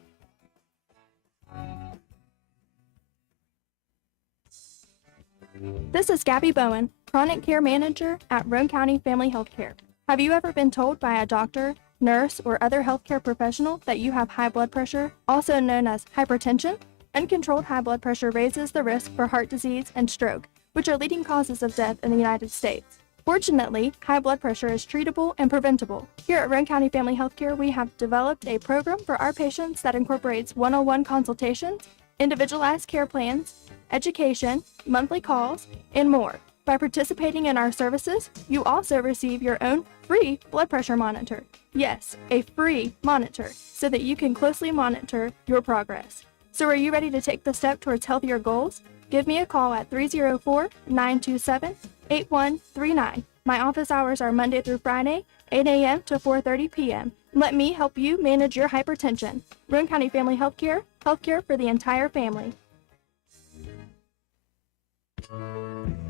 This is Gabby Bowen, Chronic Care Manager at Roane County Family Healthcare. Have you ever been told by a doctor, nurse, or other healthcare professional that you have high blood pressure, also known as hypertension? Uncontrolled high blood pressure raises the risk for heart disease and stroke, which are leading causes of death in the United States. Fortunately, high blood pressure is treatable and preventable. Here at Roane County Family Healthcare, we have developed a program for our patients that incorporates one-on-one consultations, individualized care plans, education, monthly calls, and more. By participating in our services, you also receive your own free blood pressure monitor. Yes, a free monitor, so that you can closely monitor your progress. So are you ready to take the step towards healthier goals? Give me a call at 304-927-8139. My office hours are Monday through Friday, 8 a.m. to 4:30 p.m. Let me help you manage your hypertension. Roane County Family Healthcare, healthcare for the entire family.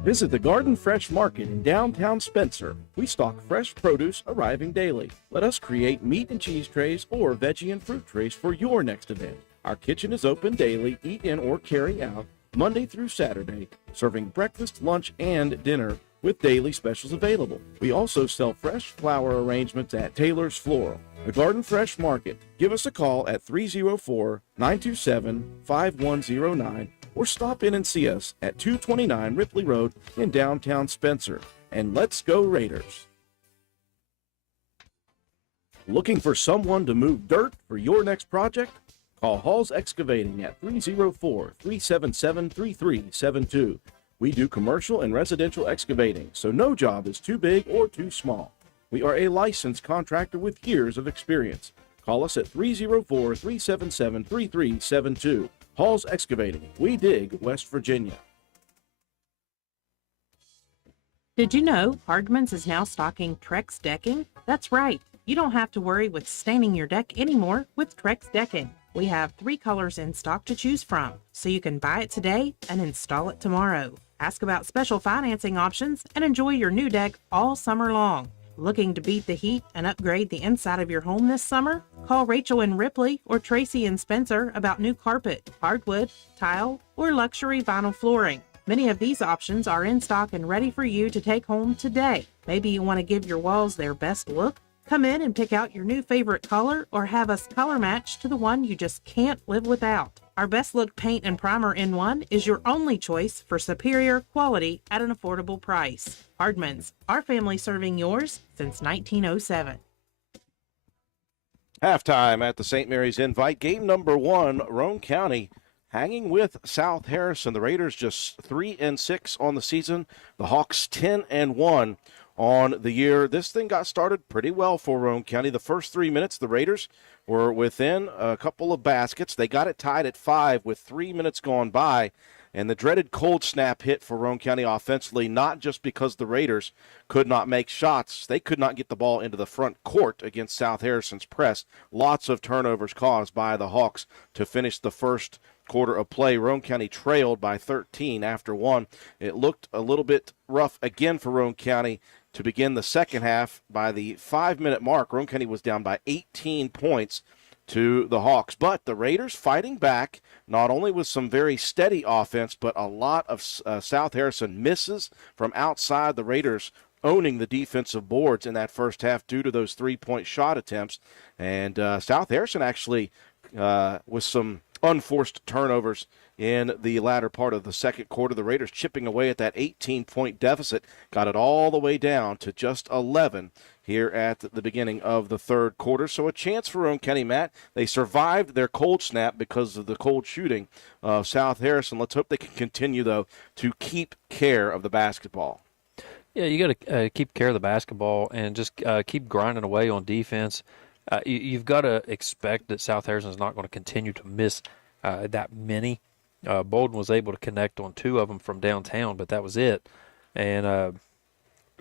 Visit the Garden Fresh Market in downtown Spencer. We stock fresh produce arriving daily. Let us create meat and cheese trays or veggie and fruit trays for your next event. Our kitchen is open daily, eat in or carry out, Monday through Saturday, serving breakfast, lunch, and dinner with daily specials available. We also sell fresh flower arrangements at Taylor's Floral. The Garden Fresh Market. Give us a call at 304-927-5109 or stop in and see us at 229 Ripley Road in downtown Spencer. And let's go Raiders! Looking for someone to move dirt for your next project? Call Halls Excavating at 304-377-3372. We do commercial and residential excavating, so no job is too big or too small. We are a licensed contractor with years of experience. Call us at 304-377-3372. Halls Excavating. We dig West Virginia. Did you know Hardman's is now stocking Trex decking? That's right. You don't have to worry with staining your deck anymore with Trex decking. We have 3 colors in stock to choose from, so you can buy it today and install it tomorrow. Ask about special financing options and enjoy your new deck all summer long. Looking to beat the heat and upgrade the inside of your home this summer? Call Rachel and Ripley or Tracy and Spencer about new carpet, hardwood, tile, or luxury vinyl flooring. Many of these options are in stock and ready for you to take home today. Maybe you want to give your walls their best look? Come in and pick out your new favorite color or have us color match to the one you just can't live without. Our Best Look Paint and Primer in One is your only choice for superior quality at an affordable price. Hardman's, our family serving yours since 1907. Halftime at the St. Mary's Invite. Game number 1, Roane County hanging with South Harrison. The Raiders just 3-6 on the season. The Hawks 10-1 on the year. This thing got started pretty well for Roane County. The first 3 minutes, the Raiders were within a couple of baskets. They got it tied at 5 with 3 minutes gone by, and the dreaded cold snap hit for Roane County offensively, not just because the Raiders could not make shots. They could not get the ball into the front court against South Harrison's press. Lots of turnovers caused by the Hawks to finish the first quarter of play. Roane County trailed by 13 after 1. It looked a little bit rough again for Roane County to begin the second half. By the 5-minute mark, Roane County was down by 18 points to the Hawks. But the Raiders fighting back, not only with some very steady offense, but a lot of South Harrison misses from outside. The Raiders owning the defensive boards in that first half due to those three-point shot attempts. And South Harrison actually, with some unforced turnovers in the latter part of the second quarter, the Raiders chipping away at that 18-point deficit, got it all the way down to just 11 here at the beginning of the third quarter. So a chance for Roane County, Matt. They survived their cold snap because of the cold shooting of South Harrison. Let's hope they can continue, though, to keep care of the basketball. Yeah, you got to keep care of the basketball and just keep grinding away on defense. You've got to expect that South Harrison is not going to continue to miss that many. Bolden was able to connect on 2 of them from downtown, but that was it. And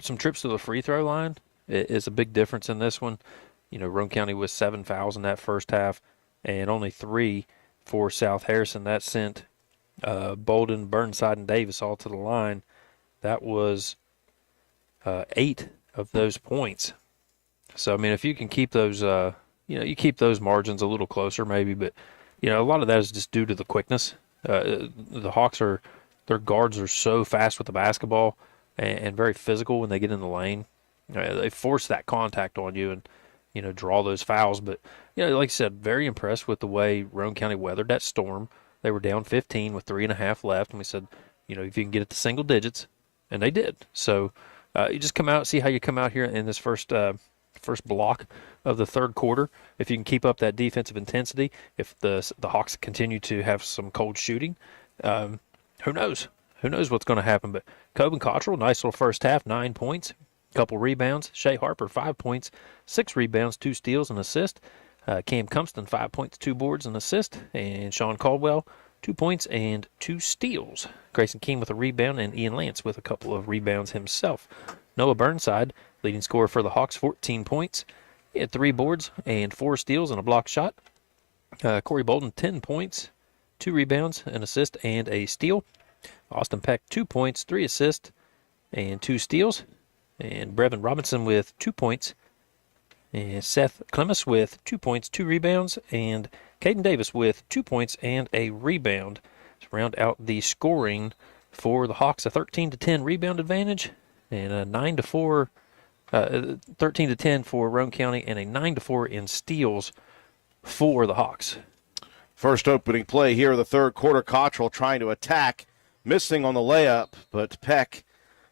some trips to the free throw line is a big difference in this one. You know, Roane County was 7 fouls in that first half and only 3 for South Harrison. That sent Bolden, Burnside, and Davis all to the line. That was 8 of those points. So, I mean, if you can keep those, you keep those margins a little closer maybe, but, a lot of that is just due to the quickness. The Hawks their guards are so fast with the basketball and very physical when they get in the lane. They force that contact on you and, draw those fouls. But, like I said, very impressed with the way Roane County weathered that storm. They were down 15 with 3.5 left, and we said, if you can get it to single digits, and they did. So you just come out, see how you come out here in this first block of the third quarter. If you can keep up that defensive intensity, if the Hawks continue to have some cold shooting, who knows? Who knows what's going to happen? But Coben Cottrell, nice little first half, 9 points, couple rebounds. Shea Harper, 5 points, 6 rebounds, 2 steals, and assist. Cam Cumston, 5 points, 2 boards, and assist. And Sean Caldwell, 2 points and 2 steals. Grayson King with a rebound, and Ian Lance with a couple of rebounds himself. Noah Burnside, leading scorer for the Hawks, 14 points. He had 3 boards and 4 steals and a block shot. Corey Bolden, 10 points, 2 rebounds, an assist, and a steal. Austin Peck, 2 points, 3 assists, and 2 steals. And Brevin Robinson with 2 points. And Seth Clemis with 2 points, 2 rebounds. And Caden Davis with 2 points and a rebound to round out the scoring for the Hawks. A 13-10 rebound advantage and a 9-4, 13-10 for Roane County, and a 9-4 in steals for the Hawks. First opening play here of the third quarter. Cottrell trying to attack, missing on the layup, but Peck,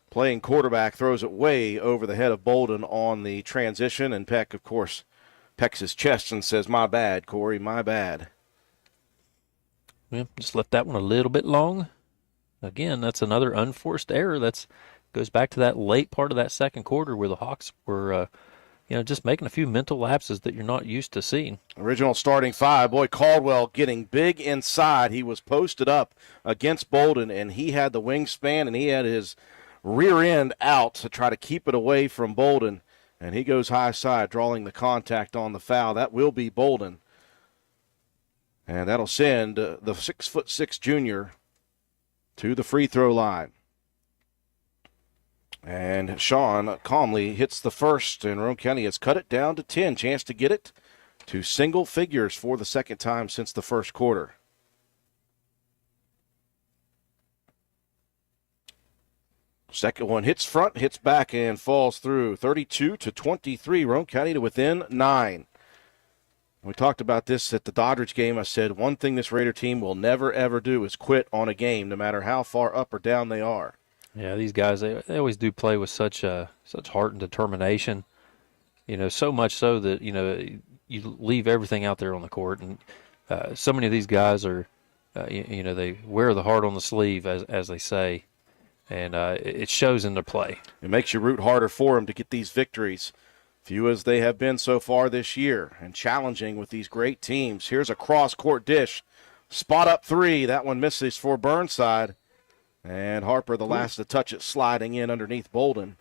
playing quarterback, throws it way over the head of Bolden on the transition, and Peck, of course, pecks his chest and says, "My bad, Corey, my bad." Yeah, just left that one a little bit long. Again, that's another unforced error. That's goes back to that late part of that second quarter where the Hawks were, just making a few mental lapses that you're not used to seeing. Original starting five. Boy, Caldwell getting big inside. He was posted up against Bolden, and he had the wingspan, and he had his rear end out to try to keep it away from Bolden. And he goes high side, drawing the contact on the foul. That will be Bolden. And that'll send the 6'6" junior to the free throw line. And Sean calmly hits the first, and Roane County has cut it down to 10. Chance to get it to single figures for the second time since the first quarter. Second one hits front, hits back, and falls through. 32-23, Roane County to within 9. We talked about this at the Doddridge game. I said one thing this Raider team will never, ever do is quit on a game, no matter how far up or down they are. Yeah, these guys, they always do play with such heart and determination, so much so that, you leave everything out there on the court. And so many of these guys are, they wear the heart on the sleeve, as they say, and it shows in their play. It makes you root harder for them to get these victories, few as they have been so far this year, and challenging with these great teams. Here's a cross-court dish. Spot up three. That one misses for Burnside. And Harper, the last to touch it, sliding in underneath Bolden.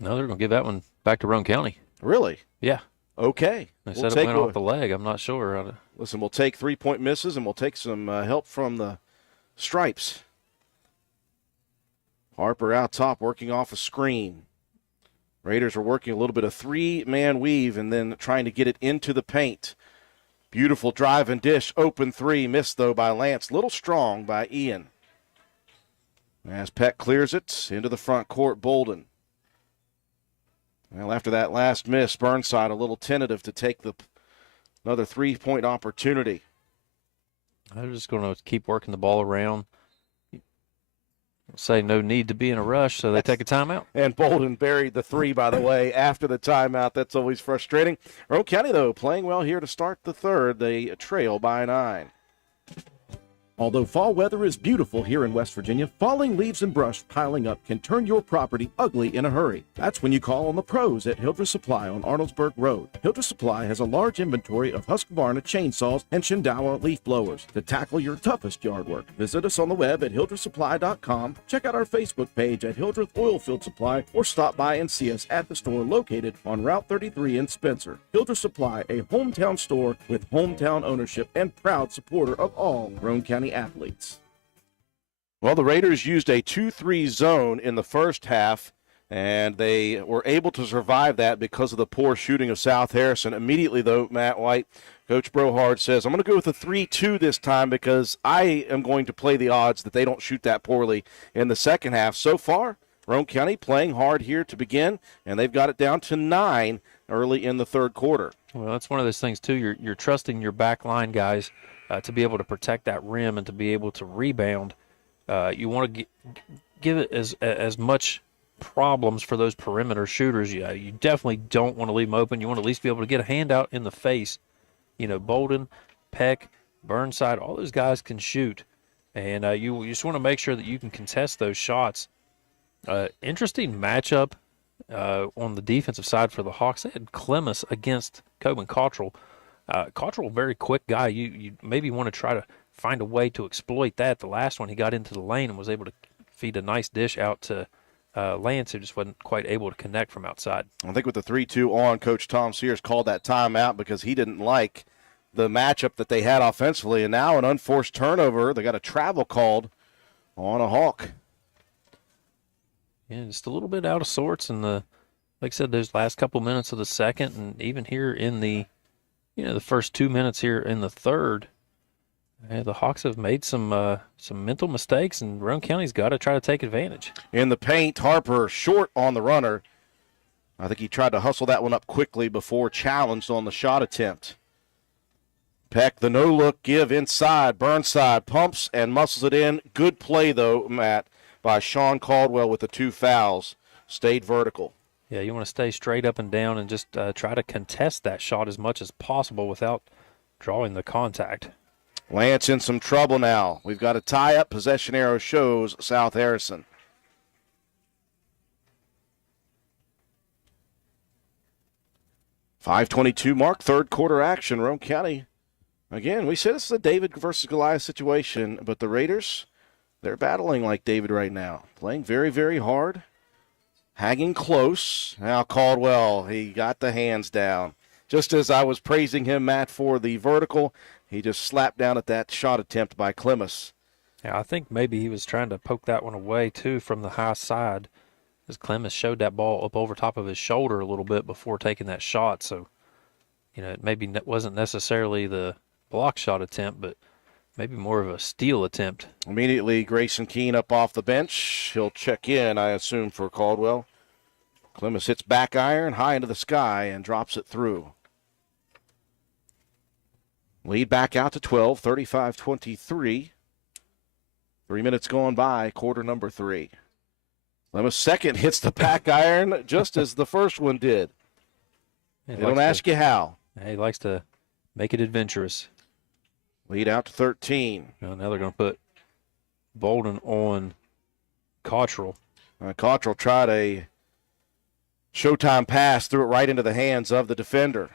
No, they're going to give that one back to Roane County. Really? Yeah. Okay. They said it went off the leg. I'm not sure. Listen, we'll take 3-point misses, and we'll take some help from the Stripes. Harper out top, working off a screen. Raiders are working a little bit of three-man weave and then trying to get it into the paint. Beautiful drive and dish, open three, missed though by Lance. Little strong by Ian. As Peck clears it into the front court, Bolden. Well, after that last miss, Burnside a little tentative to take another 3-point opportunity. They're just going to keep working the ball around. Say no need to be in a rush, so they take a timeout. And Bolden buried the three, by the way, after the timeout. That's always frustrating. Roane County, though, playing well here to start the third. They trail by 9. Although fall weather is beautiful here in West Virginia, falling leaves and brush piling up can turn your property ugly in a hurry. That's when you call on the pros at Hildreth Supply on Arnoldsburg Road. Hildreth Supply has a large inventory of Husqvarna chainsaws and Shindawa leaf blowers to tackle your toughest yard work. Visit us on the web at hildrethsupply.com, check out our Facebook page at Hildreth Oilfield Supply, or stop by and see us at the store located on Route 33 in Spencer. Hildreth Supply, a hometown store with hometown ownership and proud supporter of all Roane County athletes. Well, the Raiders used a 2-3 zone in the first half, and they were able to survive that because of the poor shooting of South Harrison. Immediately, though, Matt White, Coach Brohard says, I'm going to go with a 3-2 this time because I am going to play the odds that they don't shoot that poorly in the second half. So far, Roane County playing hard here to begin, and they've got it down to 9 early in the third quarter. Well, that's one of those things, too. You're trusting your back line guys to be able to protect that rim and to be able to rebound. You want to give it as much problems for those perimeter shooters. You definitely don't want to leave them open. You want to at least be able to get a hand out in the face. Bolden, Peck, Burnside, all those guys can shoot. And you just want to make sure that you can contest those shots. Interesting matchup on the defensive side for the Hawks. They had Clemens against Coben Cottrell. Cottrell, a very quick guy. You maybe want to try to find a way to exploit that. The last one, he got into the lane and was able to feed a nice dish out to Lance, who just wasn't quite able to connect from outside. I think with the 3-2 on, Coach Tom Sears called that timeout because he didn't like the matchup that they had offensively. And now an unforced turnover. They got a travel called on a Hawk. Yeah, just a little bit out of sorts in like I said, those last couple minutes of the second, and even here in the the first 2 minutes here in the third. The Hawks have made some mental mistakes, and Roane County's got to try to take advantage. In the paint, Harper short on the runner. I think he tried to hustle that one up quickly before challenged on the shot attempt. Peck, the no-look give inside. Burnside pumps and muscles it in. Good play, though, Matt, by Sean Caldwell with the 2 fouls. Stayed vertical. Yeah, you want to stay straight up and down and just try to contest that shot as much as possible without drawing the contact. Lance in some trouble now. We've got a tie-up. Possession arrow shows South Harrison. .522 mark, third quarter action. Roane County, again, we said this is a David versus Goliath situation, but the Raiders, they're battling like David right now. Playing very, very hard. Hanging close. Now Caldwell, he got the hands down. Just as I was praising him, Matt, for the vertical, he just slapped down at that shot attempt by Clemmis. Yeah, I think maybe he was trying to poke that one away, too, from the high side, as Clemmis showed that ball up over top of his shoulder a little bit before taking that shot. So, you know, it maybe wasn't necessarily the block shot attempt, but maybe more of a steal attempt. Immediately, Grayson Keene up off the bench. He'll check in, I assume, for Caldwell. Clemmis hits back iron high into the sky and drops it through. Lead back out to 12, 35-23. 3 minutes going by, quarter number 3. Clemmis second hits the back iron just as the first one did. They don't ask you how. He likes to make it adventurous. Lead out to 13. Now they're going to put Bolden on Cottrell. Cottrell tried a showtime pass, threw it right into the hands of the defender.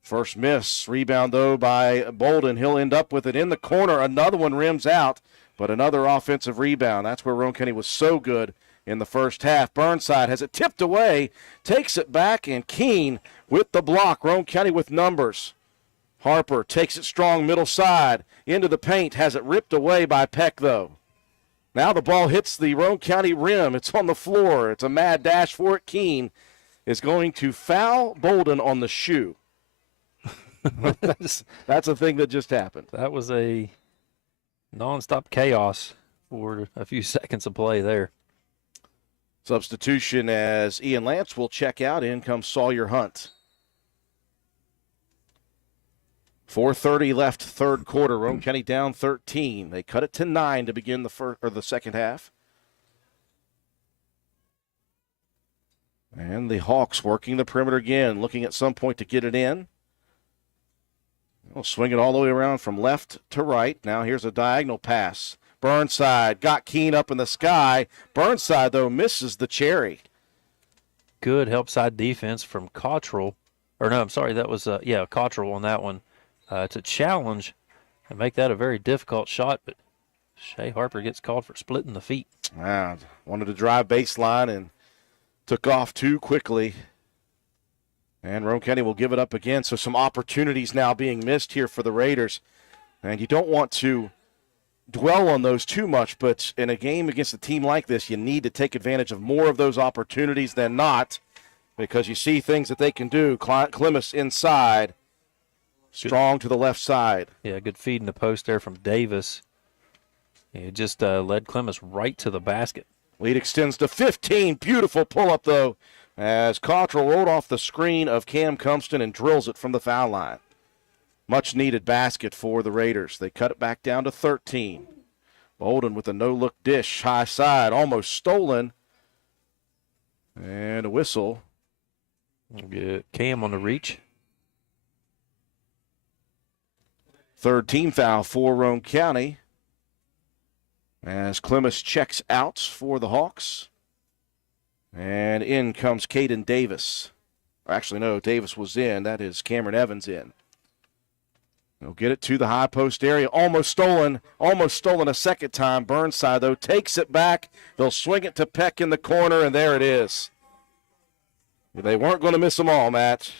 First miss. Rebound, though, by Bolden. He'll end up with it in the corner. Another one rims out, but another offensive rebound. That's where Roane County was so good in the first half. Burnside has it tipped away, takes it back, and Keene with the block. Roane County with numbers. Harper takes it strong middle side into the paint, has it ripped away by Peck, though. Now the ball hits the Roane County rim. It's on the floor. It's a mad dash for it. Keene is going to foul Bolden on the shoe. That's a thing that just happened. That was a nonstop chaos for a few seconds of play there. Substitution as Ian Lance will check out. In comes Sawyer Hunt. 4:30 left, third quarter. Roane County down 13. They cut it to 9 to begin the second half. And the Hawks working the perimeter again, looking at some point to get it in. They'll swing it all the way around from left to right. Now here's a diagonal pass. Burnside got Keene up in the sky. Burnside, though, misses the cherry. Good help side defense from Cottrell. Or no, I'm sorry, that was, Cottrell on that one. To challenge and make that a very difficult shot, but Shea Harper gets called for splitting the feet. Wow, wanted to drive baseline and took off too quickly. And Roane County will give it up again, so some opportunities now being missed here for the Raiders. And you don't want to dwell on those too much, but in a game against a team like this, you need to take advantage of more of those opportunities than not, because you see things that they can do. Clemmis inside, strong to the left side. Yeah, good feed in the post there from Davis. It just led Clemmis right to the basket. Lead extends to 15. Beautiful pull-up, though, as Cottrell rolled off the screen of Cam Cumston and drills it from the foul line. Much-needed basket for the Raiders. They cut it back down to 13. Bolden with a no-look dish, high side, almost stolen. And a whistle. Get Cam on the reach. Third team foul for Roane County as Clemmis checks out for the Hawks. And in comes Caden Davis. Actually, no, Davis was in. That is Cameron Evans in. They'll get it to the high post area. Almost stolen a second time. Burnside, though, takes it back. They'll swing it to Peck in the corner, and there it is. They weren't going to miss them all, Matt.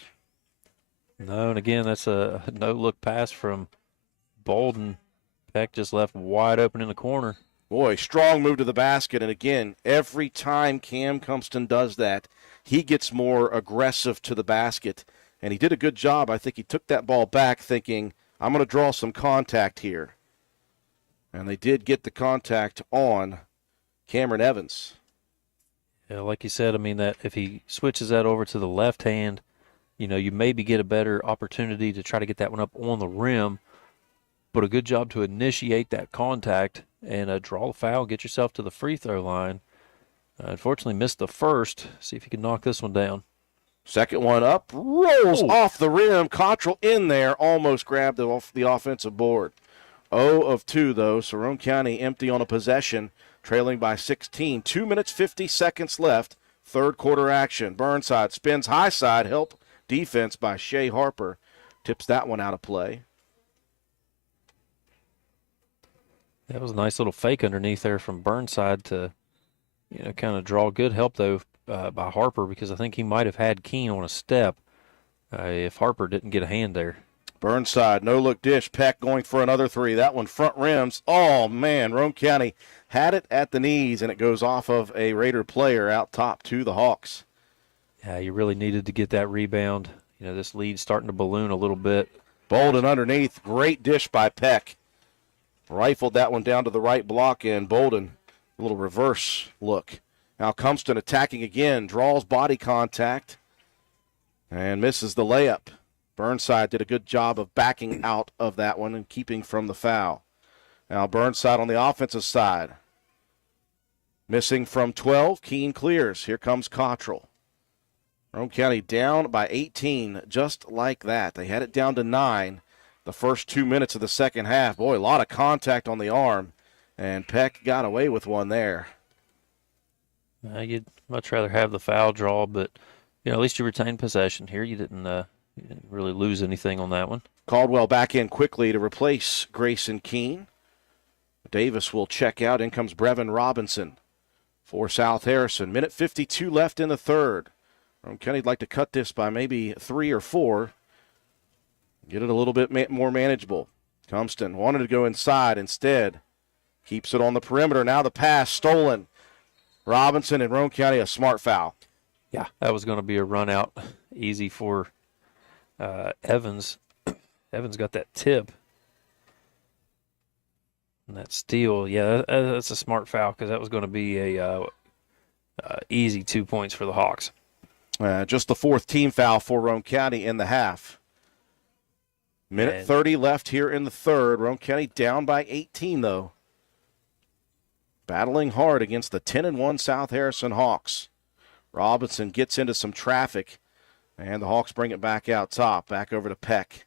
No, and again, that's a no-look pass from Bolden. Peck just left wide open in the corner. Boy, strong move to the basket. And again, every time Cam Cumston does that, he gets more aggressive to the basket. And he did a good job. I think he took that ball back thinking, I'm going to draw some contact here. And they did get the contact on Cameron Evans. Yeah, like you said, I mean, that if he switches that over to the left hand, you know, you maybe get a better opportunity to try to get that one up on the rim. But a good job to initiate that contact and draw the foul, get yourself to the free throw line. Unfortunately, missed the first. See if you can knock this one down. Second one up, rolls off the rim. Cottrell in there, almost grabbed it off the offensive board. 0 of 2, though. So Roane County empty on a possession, trailing by 16. 2 minutes, 50 seconds left. Third quarter action. Burnside spins high side, help defense by Shea Harper. Tips that one out of play. That was a nice little fake underneath there from Burnside to, kind of draw good help, though, by Harper, because I think he might have had Keene on a step if Harper didn't get a hand there. Burnside, no-look dish. Peck going for another three. That one front rims. Oh, man, Roane County had it at the knees, and it goes off of a Raider player out top to the Hawks. Yeah, you really needed to get that rebound. This lead's starting to balloon a little bit. Bolden underneath. Great dish by Peck. Rifled that one down to the right block, and Bolden, a little reverse look. Now Cumston attacking again, draws body contact, and misses the layup. Burnside did a good job of backing out of that one and keeping from the foul. Now Burnside on the offensive side. Missing from 12, Keene clears. Here comes Cottrell. Roane County down by 18, just like that. They had it down to 9 the first 2 minutes of the second half. Boy, a lot of contact on the arm, and Peck got away with one there. You'd much rather have the foul draw, but at least you retained possession here. You didn't really lose anything on that one. Caldwell back in quickly to replace Grayson Keene. Davis will check out. In comes Brevin Robinson for South Harrison. Minute 52 left in the third. Roane County'd like to cut this by maybe 3 or 4. Get it a little bit more manageable. Cumston wanted to go inside instead. Keeps it on the perimeter. Now the pass stolen. Robinson and Roane County, a smart foul. Yeah, that was going to be a run out easy for Evans. Evans got that tip. And that steal, yeah, that's a smart foul because that was going to be a easy 2 points for the Hawks. Just the fourth team foul for Roane County in the half. Minute 30 left here in the third. Roane County down by 18, though. Battling hard against the 10-1 South Harrison Hawks. Robinson gets into some traffic, and the Hawks bring it back out top. Back over to Peck.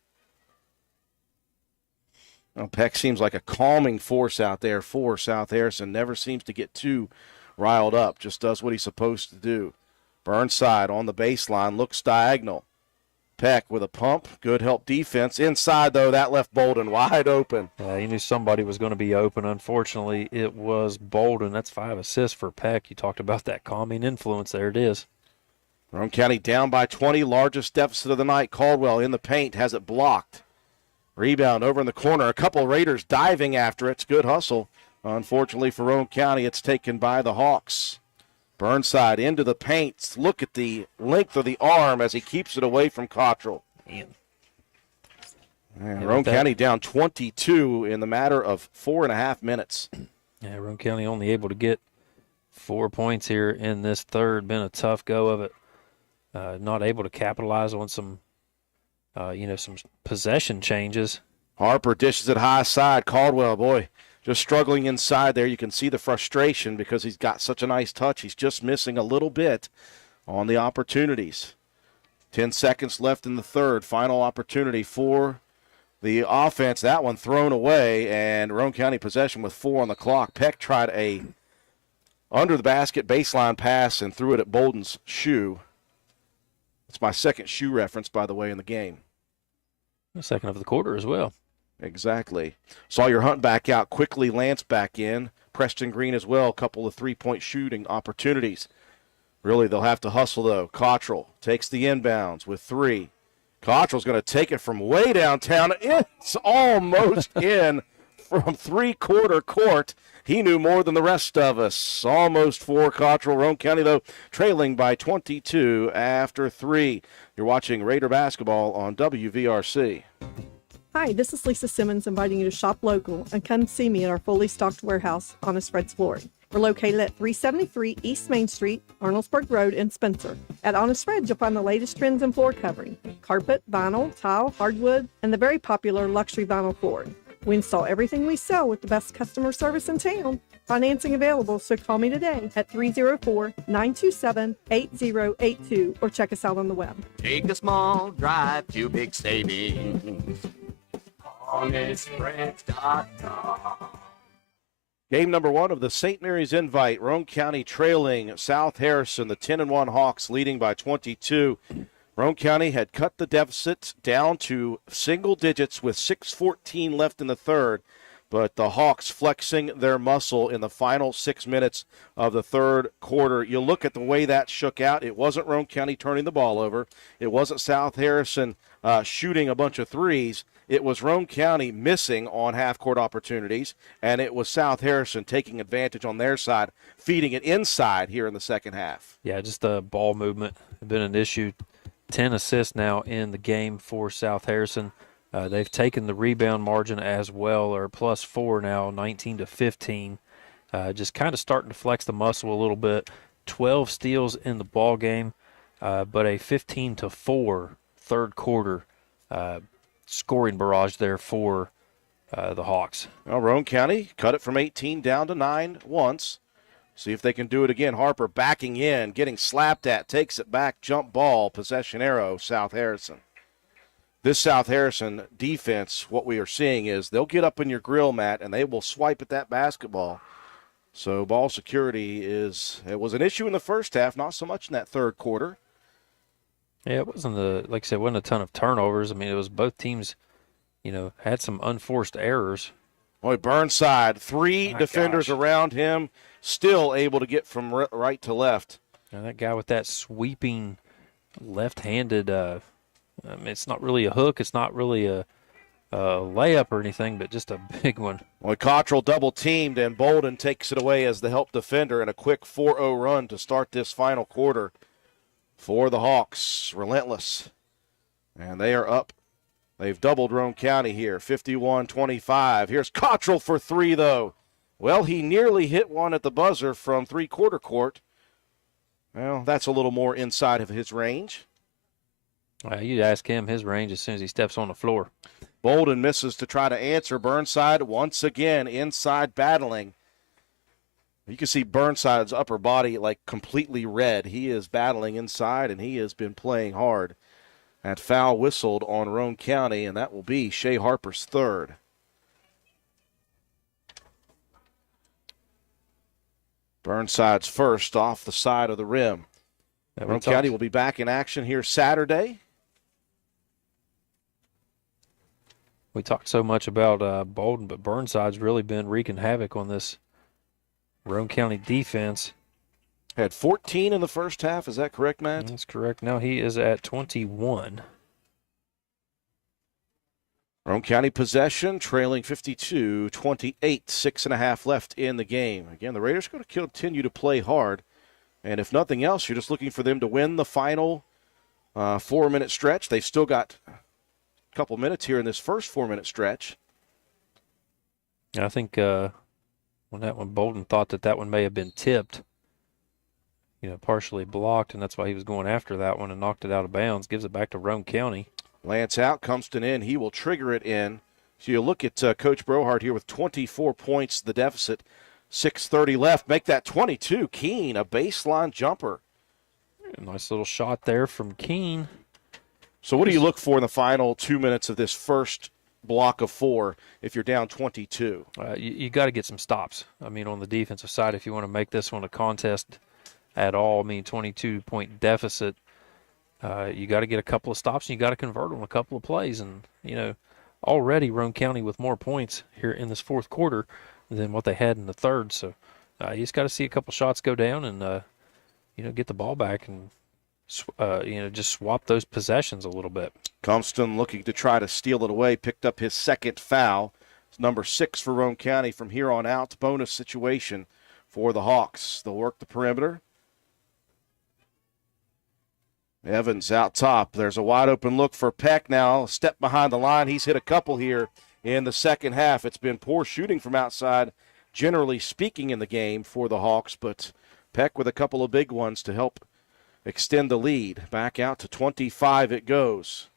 Well, Peck seems like a calming force out there for South Harrison. Never seems to get too riled up. Just does what he's supposed to do. Burnside on the baseline, looks diagonal. Peck with a pump, good help defense. Inside, though, that left Bolden wide open. You knew somebody was going to be open. Unfortunately, it was Bolden. That's 5 assists for Peck. You talked about that calming influence. There it is. Roane County down by 20, largest deficit of the night. Caldwell in the paint, has it blocked. Rebound over in the corner. A couple Raiders diving after it. It's good hustle. Unfortunately for Roane County, it's taken by the Hawks. Burnside into the paint. Look at the length of the arm as he keeps it away from Cottrell. Roane County down 22 in the matter of 4.5 minutes. Yeah, Roane County only able to get 4 points here in this third. Been a tough go of it. Not able to capitalize on some possession changes. Harper dishes it high side. Caldwell, boy, just struggling inside there. You can see the frustration because he's got such a nice touch. He's just missing a little bit on the opportunities. 10 seconds left in the third. Final opportunity for the offense. That one thrown away, and Roane County possession with 4 on the clock. Peck tried a under-the-basket baseline pass and threw it at Bolden's shoe. It's my second shoe reference, by the way, in the game. The second of the quarter as well. Exactly. Sawyer Hunt back out quickly. Lance back in. Preston Green as well. A couple of three-point shooting opportunities. Really, they'll have to hustle, though. Cottrell takes the inbounds with 3. Cottrell's going to take it from way downtown. It's almost in from three-quarter court. He knew more than the rest of us. Almost for Cottrell. Roane County, though, trailing by 22 after 3. You're watching Raider basketball on WVRC. Hi, this is Lisa Simmons inviting you to shop local and come see me at our fully stocked warehouse, Honest Fred's Flooring. We're located at 373 East Main Street, Arnoldsport Road in Spencer. At Honest Fred's, you'll find the latest trends in floor covering, carpet, vinyl, tile, hardwood, and the very popular luxury vinyl flooring. We install everything we sell with the best customer service in town. Financing available, so call me today at 304-927-8082 or check us out on the web. Take a small drive to big savings. HonestBricks.com. Game number 1 of the St. Mary's Invite. Roane County trailing South Harrison. The 10-1 Hawks leading by 22. Roane County had cut the deficit down to single digits with 6:14 left in the third. But the Hawks flexing their muscle in the final 6 minutes of the third quarter. You look at the way that shook out. It wasn't Roane County turning the ball over. It wasn't South Harrison shooting a bunch of threes. It was Roane County missing on half-court opportunities, and it was South Harrison taking advantage on their side, feeding it inside here in the second half. Yeah, just the ball movement has been an issue. 10 assists now in the game for South Harrison. They've taken the rebound margin as well, or +4 now, 19-15. Just kind of starting to flex the muscle a little bit. 12 steals in the ball game, but a 15-4 third quarter scoring barrage there for the Hawks. Well, Roane County cut it from 18 down to 9 once. See if they can do it again. Harper backing in, getting slapped at, takes it back, jump ball, possession arrow, South Harrison. This South Harrison defense, what we are seeing is they'll get up in your grill mat and they will swipe at that basketball. So ball security it was an issue in the first half, not so much in that third quarter. Yeah, it wasn't like I said, it wasn't a ton of turnovers. I mean, it was both teams, had some unforced errors. Boy, Burnside, 3 defenders around him, still able to get from right to left. And that guy with that sweeping left-handed it's not really a hook. It's not really a layup or anything, but just a big one. Well, Cottrell double-teamed, and Bolden takes it away as the help defender in a quick 4-0 run to start this final quarter for the Hawks. Relentless. And they are up. They've doubled Roane County here, 51-25. Here's Cottrell for 3, though. Well, he nearly hit one at the buzzer from three-quarter court. Well, that's a little more inside of his range. You ask him his range as soon as he steps on the floor. Bolden misses to try to answer. Burnside once again inside battling. You can see Burnside's upper body like completely red. He is battling inside, and he has been playing hard. That foul whistled on Roane County, and that will be Shea Harper's third. Burnside's first off the side of the rim. Roane County will be back in action here Saturday. We talked so much about Bolden, but Burnside's really been wreaking havoc on this Roane County defense. Had 14 in the first half. Is that correct, Matt? That's correct. Now he is at 21. Roane County possession, trailing 52-28, 6.5 left in the game. Again, the Raiders are going to continue to play hard. And if nothing else, you're just looking for them to win the final 4-minute stretch. They've still got a couple minutes here in this first 4-minute stretch. I think when Bolden thought that one may have been tipped, partially blocked, and that's why he was going after that one and knocked it out of bounds. Gives it back to Roane County. Lance out, Compston in. He will trigger it in. So you look at Coach Brohart here with 24 points, the deficit, 6:30 left. Make that 22. Keene, a baseline jumper. A nice little shot there from Keene. So what do you look for in the final 2 minutes of this first block of 4 if you're down 22? You got to get some stops. I mean, on the defensive side, if you want to make this one a contest at all, 22-point deficit, you got to get a couple of stops, and you got to convert on a couple of plays. And, already Roane County with more points here in this fourth quarter than what they had in the third. So you just got to see a couple shots go down and, get the ball back and, just swap those possessions a little bit. Compston looking to try to steal it away, picked up his second foul. It's number 6 for Roane County from here on out. Bonus situation for the Hawks. They'll work the perimeter. Evans out top. There's a wide open look for Peck now. Step behind the line. He's hit a couple here in the second half. It's been poor shooting from outside, generally speaking, in the game for the Hawks, but Peck with a couple of big ones to help extend the lead. Back out to 25 it goes.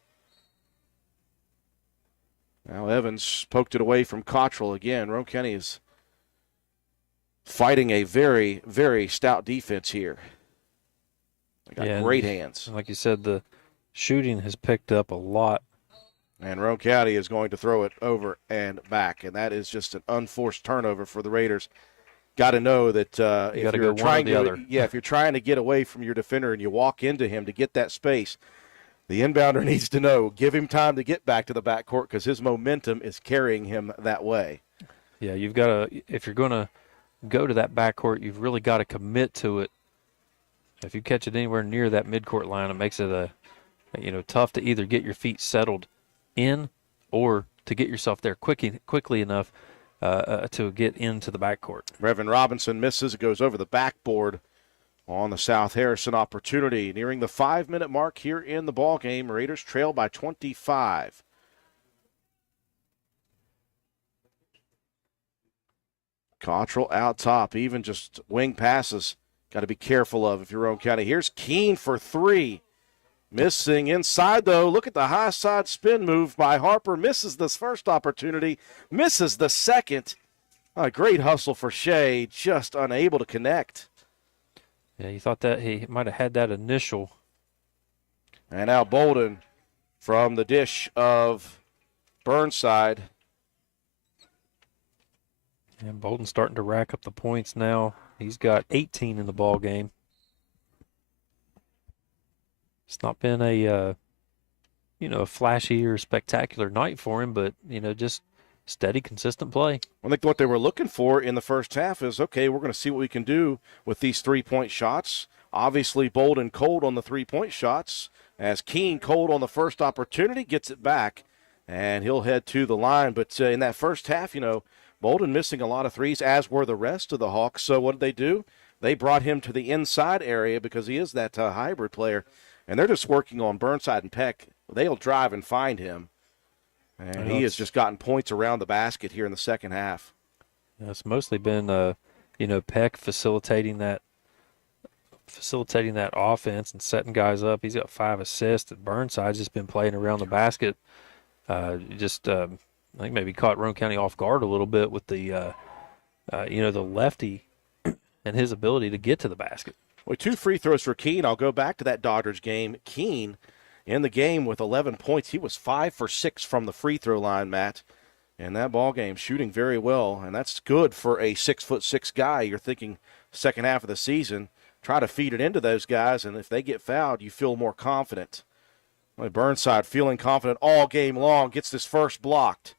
Now Evans poked it away from Cottrell again. Roane County is fighting a very, very stout defense here. They got great hands. Like you said, the shooting has picked up a lot. And Roane County is going to throw it over and back, and that is just an unforced turnover for the Raiders. Got to know that if you're trying to, if you're trying to get away from your defender and you walk into him to get that space, the inbounder needs to know, give him time to get back to the backcourt because his momentum is carrying him that way. Yeah, you've got to, if you're going to go to that backcourt, you've really got to commit to it. If you catch it anywhere near that midcourt line, it makes it tough to either get your feet settled in or to get yourself there quickly enough to get into the backcourt. Reverend Robinson misses. It goes over the backboard on the South Harrison opportunity. Nearing the 5-minute mark here in the ball game. Raiders trail by 25. Cottrell out top. Even just wing passes got to be careful of if you're Roane County. Here's Keene for three. Missing inside, though. Look at the high side spin move by Harper. Misses this first opportunity. Misses the second. A great hustle for Shea. Just unable to connect. Yeah, you thought that he might have had that initial. And now Bolden from the dish of Burnside. And Bolden's starting to rack up the points now. He's got 18 in the ball game. It's not been a flashy or spectacular night for him, but, just steady, consistent play. I think what they were looking for in the first half is, okay, we're going to see what we can do with these three-point shots. Obviously, Bolden cold on the three-point shots, as Keene cold on the first opportunity, gets it back, and he'll head to the line. But in that first half, Bolden missing a lot of threes, as were the rest of the Hawks. So what did they do? They brought him to the inside area because he is that hybrid player. And they're just working on Burnside and Peck. They'll drive and find him. And he has just gotten points around the basket here in the second half. Yeah, it's mostly been, Peck facilitating that offense and setting guys up. He's got 5 assists. And Burnside's just been playing around the basket. I think maybe caught Roane County off guard a little bit with the lefty and his ability to get to the basket. Well, 2 free throws for Keene. I'll go back to that Dodgers game. Keene in the game with 11 points. He was 5 for 6 from the free throw line, Matt. In that ball game, shooting very well, and that's good for a 6'6" guy. You're thinking second half of the season, try to feed it into those guys, and if they get fouled, you feel more confident. Well, Burnside feeling confident all game long, gets this first blocked.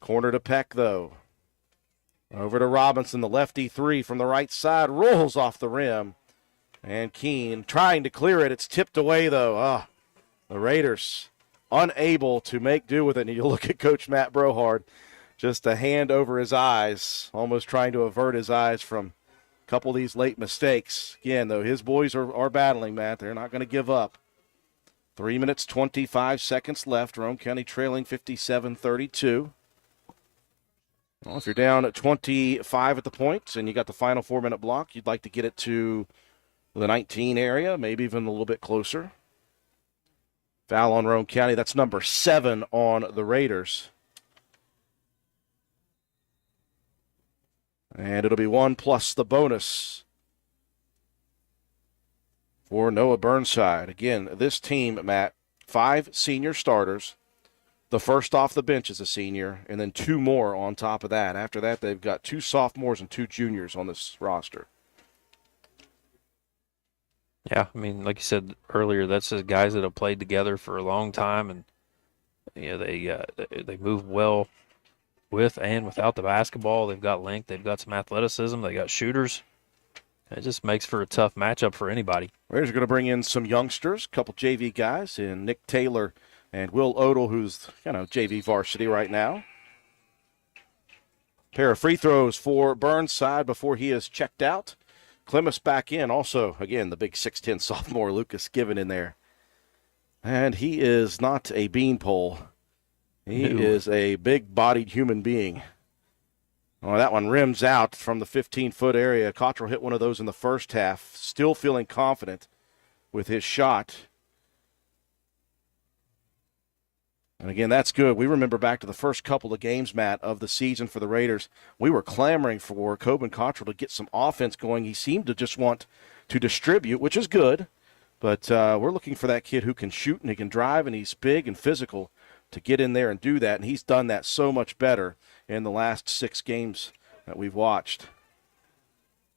Corner to Peck, though. Over to Robinson, the lefty three from the right side, rolls off the rim. And Keene trying to clear it. It's tipped away, though. The Raiders unable to make do with it. And you look at Coach Matt Brohard, just a hand over his eyes, almost trying to avert his eyes from a couple of these late mistakes. Again, though, his boys are battling, Matt. They're not going to give up. 3 minutes, 25 seconds left. Roane County trailing 57-32. Well, if you're down at 25 at the points and you got the final 4-minute block, you'd like to get it to the 19 area, maybe even a little bit closer. Foul on Roane County. That's number 7 on the Raiders. And it'll be 1 plus the bonus for Noah Burnside. Again, this team, Matt, 5 senior starters. The first off the bench is a senior, and then 2 more on top of that. After that, they've got 2 sophomores and 2 juniors on this roster. Yeah, I mean, like you said earlier, that's the guys that have played together for a long time, and they move well with and without the basketball. They've got length, they've got some athleticism, they got shooters. It just makes for a tough matchup for anybody. Raiders are going to bring in some youngsters, a couple JV guys, and Nick Taylor and Will Odell, who's JV varsity right now. Pair of free throws for Burnside before he is checked out. Clemmis back in. Also, again, the big 6'10 sophomore Lucas Given in there. And he is not a beanpole. He is a big-bodied human being. Oh, that one rims out from the 15-foot area. Cottrell hit one of those in the first half. Still feeling confident with his shot. And again, that's good. We remember back to the first couple of games, Matt, of the season for the Raiders. We were clamoring for Coben Cottrell to get some offense going. He seemed to just want to distribute, which is good. But we're looking for that kid who can shoot and he can drive and he's big and physical to get in there and do that. And he's done that so much better in the last 6 games that we've watched.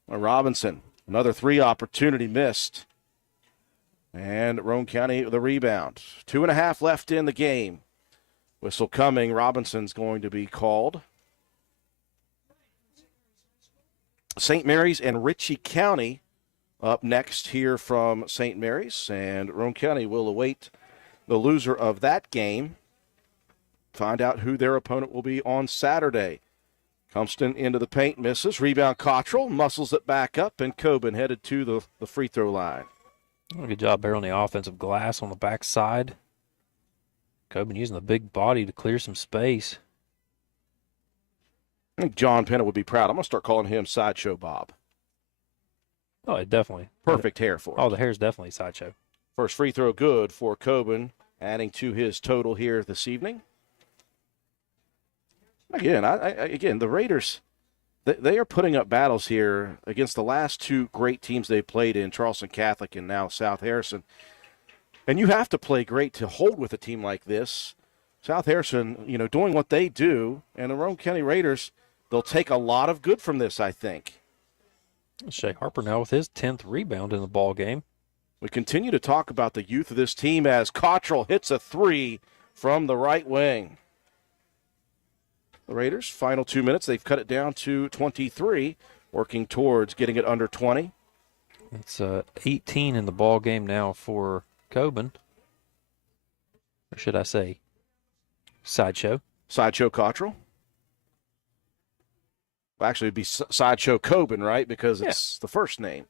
Robinson, another 3 opportunity missed. And Roane County the rebound. 2.5 left in the game. Whistle coming. Robinson's going to be called. St. Mary's and Ritchie County up next here from St. Mary's. And Roane County will await the loser of that game. Find out who their opponent will be on Saturday. Compston into the paint, misses. Rebound Cottrell, muscles it back up, and Coben headed to the free throw line. Good job there on the offensive glass on the backside. Coben using the big body to clear some space. I think John Pennant would be proud. I'm going to start calling him Sideshow Bob. Oh, it definitely. Perfect hair for it. Oh, the hair's definitely Sideshow. First free throw good for Coben, adding to his total here this evening. Again, again, the Raiders, they are putting up battles here against the last 2 great teams they played in, Charleston Catholic and now South Harrison. And you have to play great to hold with a team like this. South Harrison, doing what they do, and the Roane County Raiders, they'll take a lot of good from this, I think. Shea Harper now with his 10th rebound in the ball game. We continue to talk about the youth of this team as Cottrell hits a 3 from the right wing. The Raiders, final 2 minutes, they've cut it down to 23, working towards getting it under 20. It's 18 in the ball game now for Coben. Or should I say, Sideshow. Sideshow Cottrell. Well, actually, it'd be Sideshow Coben, right? Because it's the first name.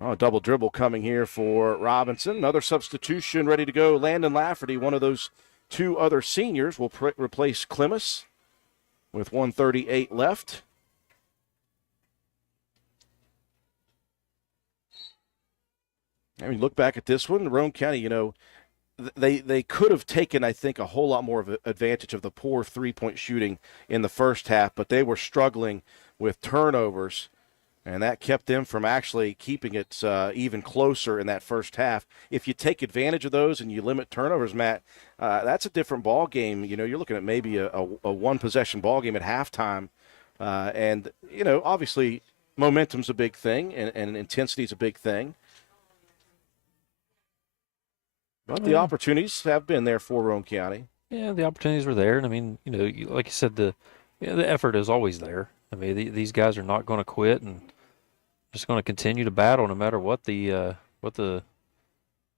Oh, a double dribble coming here for Robinson. Another substitution ready to go. Landon Lafferty, one of those 2 other seniors, will replace Clemis with 1:38 left. I mean, look back at this one. Roane County, they could have taken, I think, a whole lot more of advantage of the poor 3-point shooting in the first half, but they were struggling with turnovers, and that kept them from actually keeping it even closer in that first half. If you take advantage of those and you limit turnovers, Matt, that's a different ball game. You're looking at maybe a one-possession ball game at halftime, and obviously momentum's a big thing, and intensity's a big thing. But the opportunities have been there for Roane County. Yeah, the opportunities were there, and I mean, like you said, the effort is always there. I mean, these guys are not going to quit and just going to continue to battle no matter what the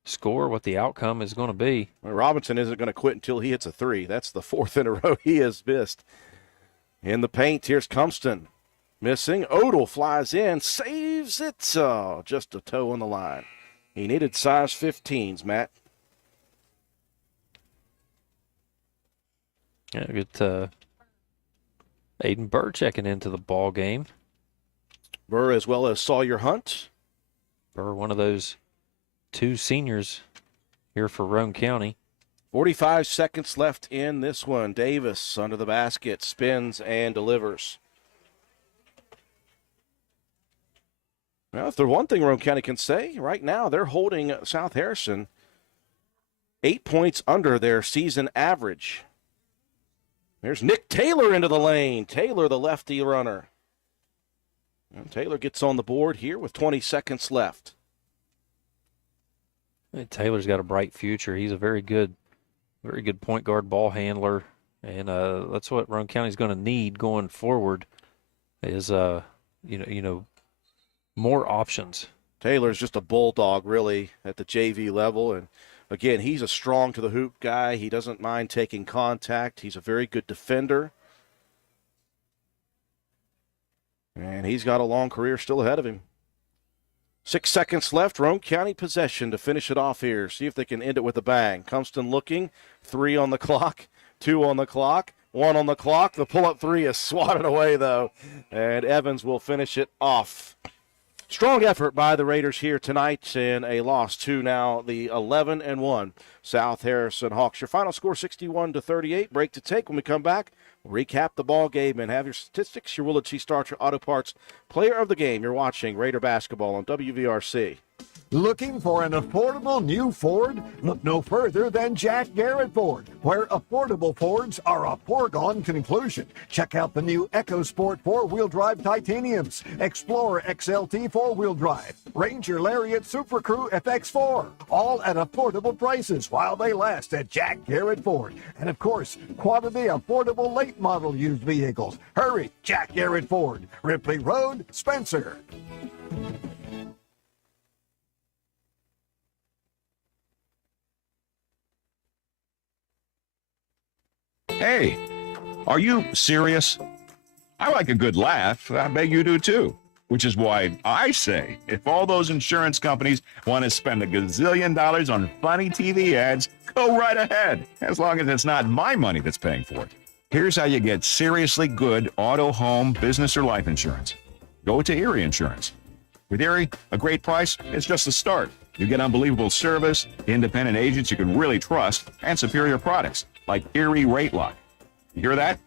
score, what the outcome is going to be. Well, Robinson isn't going to quit until he hits a 3. That's the 4th in a row he has missed. In the paint, here's Compston. Missing. Odell flies in, saves it. Just a toe on the line. He needed size 15s, Matt. Yeah, good. Aiden Burr checking into the ball game. Burr as well as Sawyer Hunt. Burr, one of those 2 seniors here for Roane County. 45 seconds left in this one. Davis under the basket, spins and delivers. Well, if there's one thing Roane County can say, right now they're holding South Harrison 8 points under their season average. There's Nick Taylor into the lane. Taylor, the lefty runner. And Taylor gets on the board here with 20 seconds left. Taylor's got a bright future. He's a very good point guard, ball handler, and that's what Roane County's going to need going forward. Is more options. Taylor's just a bulldog, really, at the JV level, and again, he's a strong to the hoop guy. He doesn't mind taking contact. He's a very good defender. And he's got a long career still ahead of him. 6 seconds left. Roane County possession to finish it off here. See if they can end it with a bang. Compston looking. 3 on the clock. 2 on the clock. 1 on the clock. The pull-up 3 is swatted away, though. And Evans will finish it off. Strong effort by the Raiders here tonight in a loss to now the 11-1 South Harrison Hawks. Your final score 61-38. Break to take. When we come back, we'll recap the ball game and have your statistics. Your Willard C. Starcher Auto Parts player of the game. You're watching Raider basketball on WVRC. Looking for an affordable new Ford? Look no further than Jack Garrett Ford, where affordable Fords are a foregone conclusion. Check out the new EcoSport four-wheel drive Titaniums, Explorer XLT four-wheel drive, Ranger Lariat Super Crew FX4, all at affordable prices while they last at Jack Garrett Ford. And of course, quality affordable late model used vehicles. Hurry, Jack Garrett Ford, Ripley Road, Spencer. Hey, are you serious? I like a good laugh. I bet you do too. Which is why I say, if all those insurance companies want to spend $1 gazillion on funny TV ads, go right ahead, as long as it's not my money that's paying for it. Here's how you get seriously good auto, home, business, or life insurance. Go to Erie Insurance. With Erie, a great price is just the start. You get unbelievable service, independent agents you can really trust, and superior products like Erie Rate Lock. You hear that?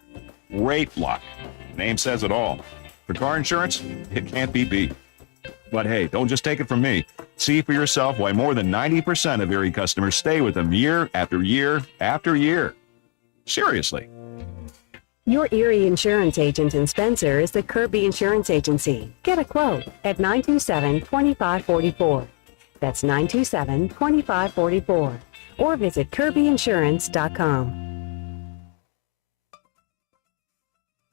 Rate Lock. Name says it all. For car insurance, it can't be beat. But hey, don't just take it from me. See for yourself why more than 90% of Erie customers stay with them year after year after year. Seriously. Your Erie Insurance agent in Spencer is the Kirby Insurance Agency. Get a quote at 927-2544. That's 927-2544. Or visit kirbyinsurance.com.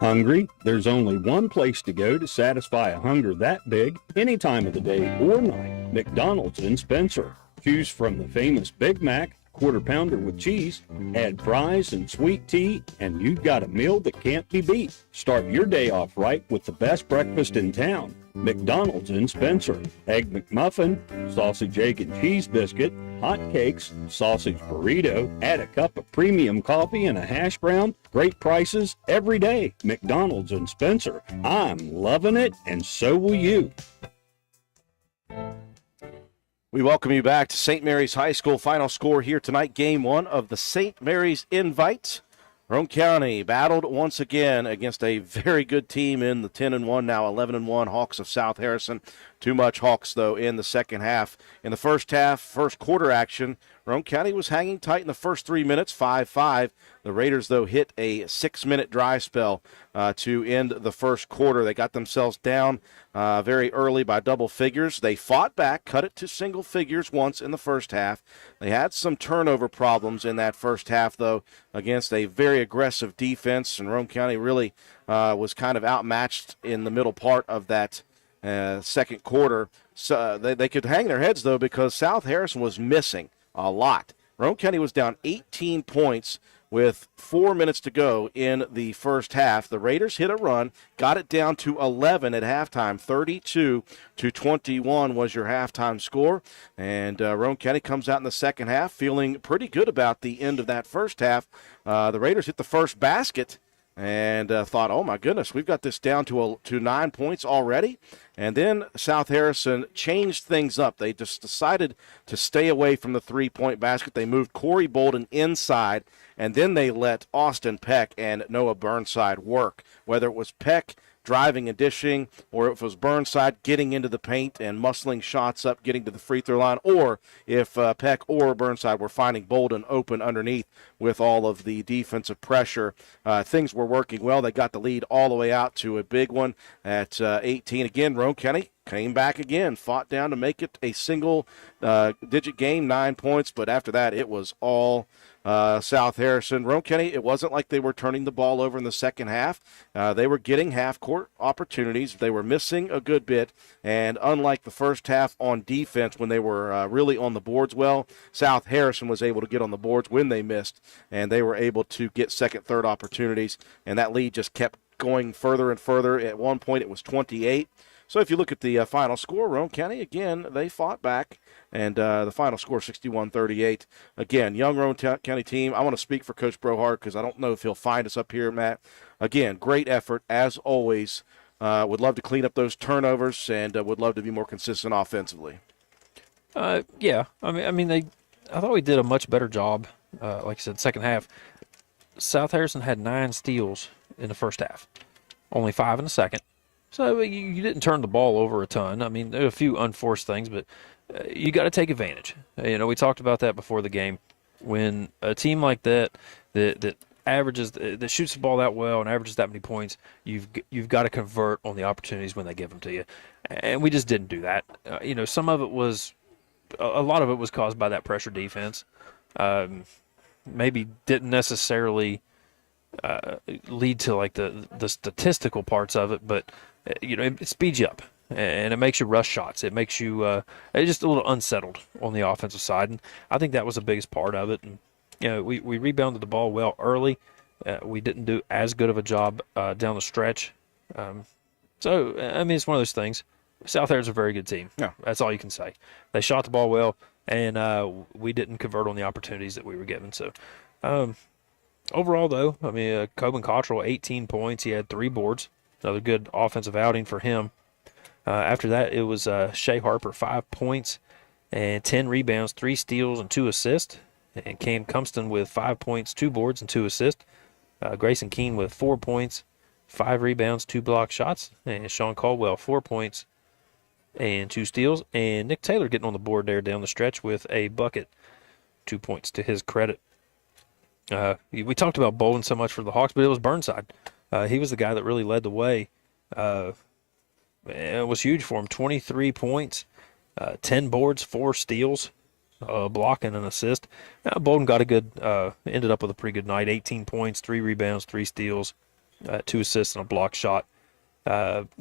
Hungry? There's only one place to go to satisfy a hunger that big, any time of the day or night. McDonald's in Spencer. Choose from the famous Big Mac, Quarter Pounder with cheese, add fries and sweet tea, and you've got a meal that can't be beat. Start your day off right with the best breakfast in town. McDonald's in Spencer. Egg McMuffin, sausage, egg, and cheese biscuit, hot cakes, sausage burrito, add a cup of premium coffee and a hash brown. Great prices every day. McDonald's in Spencer. I'm loving it, and so will you. We welcome you back to St. Mary's High School. Final score here tonight, Game 1 of the St. Mary's Invite. Roane County battled once again against a very good team in the 10-1, now 11-1 Hawks of South Harrison. Too much Hawks, though, in the second half. In the first half, first quarter action, Roane County was hanging tight in the first 3 minutes, 5-5. The Raiders, though, hit a 6-minute dry spell to end the first quarter. They got themselves down very early by double figures. They fought back, cut it to single figures once in the first half. They had some turnover problems in that first half, though, against a very aggressive defense, and Roane County really was kind of outmatched in the middle part of that second quarter. So they could hang their heads, though, because South Harrison was missing a lot. Roane County was down 18 points with 4 minutes to go in the first half. The Raiders hit a run, got it down to 11 at halftime. 32-21 was your halftime score. And Roane County comes out in the second half feeling pretty good about the end of that first half. The Raiders hit the first basket and thought, oh, my goodness, we've got this down to 9 points already. And then South Harrison changed things up. They just decided to stay away from the three-point basket. They moved Corey Bolden inside, and then they let Austin Peck and Noah Burnside work, whether it was Peck driving and dishing, or if it was Burnside getting into the paint and muscling shots up, getting to the free throw line, or if Peck or Burnside were finding Bolden open underneath with all of the defensive pressure. Things were working well. They got the lead all the way out to a big one at 18. Again, Roane County came back again, fought down to make it a single-digit game, 9 points, but after that it was all South Harrison. Roane County, it wasn't like they were turning the ball over in the second half. They were getting half-court opportunities. They were missing a good bit, and unlike the first half on defense when they were really on the boards well, South Harrison was able to get on the boards when they missed, and they were able to get second, third opportunities, and that lead just kept going further and further. At one point it was 28. So if you look at the final score, Roane County, again, they fought back, and the final score, 61-38. Again, young Roane County team. I want to speak for Coach Brohart because I don't know if he'll find us up here, Matt. Again, great effort, as always, Would love to clean up those turnovers and would love to be more consistent offensively. Yeah. I thought we did a much better job. Like I said, second half. South Harrison had 9 steals in the first half, only 5 in the second. So you didn't turn the ball over a ton. I mean, there were a few unforced things, but you got to take advantage. We talked about that before the game. When a team like that averages, that shoots the ball that well and averages that many points, you've got to convert on the opportunities when they give them to you. And we just didn't do that. Some of it was, a lot of it was caused by that pressure defense. Maybe didn't necessarily lead to like the statistical parts of it, but it speeds you up and it makes you rush shots. It makes you just a little unsettled on the offensive side, and I think that was the biggest part of it. And we rebounded the ball well early. We didn't do as good of a job down the stretch. So it's one of those things. South Harrison's a very good team. Yeah, that's all you can say. They shot the ball well, and we didn't convert on the opportunities that we were given. So. Overall, though, Coben Cottrell, 18 points. He had 3 boards. Another good offensive outing for him. After that, it was Shea Harper, 5 points and 10 rebounds, 3 steals, and 2 assists. And Cam Cumston with 5 points, 2 boards, and 2 assists. Grayson Keene with 4 points, 5 rebounds, 2 block shots. And Sean Caldwell, 4 points and 2 steals. And Nick Taylor getting on the board there down the stretch with a bucket, 2 points to his credit. We talked about Bolden so much for the Hawks, but it was Burnside. He was the guy that really led the way. It was huge for him. 23 points, 10 boards, 4 steals, block and an assist. Bolden got ended up with a pretty good night. 18 points, 3 rebounds, 3 steals, 2 assists, and a block shot.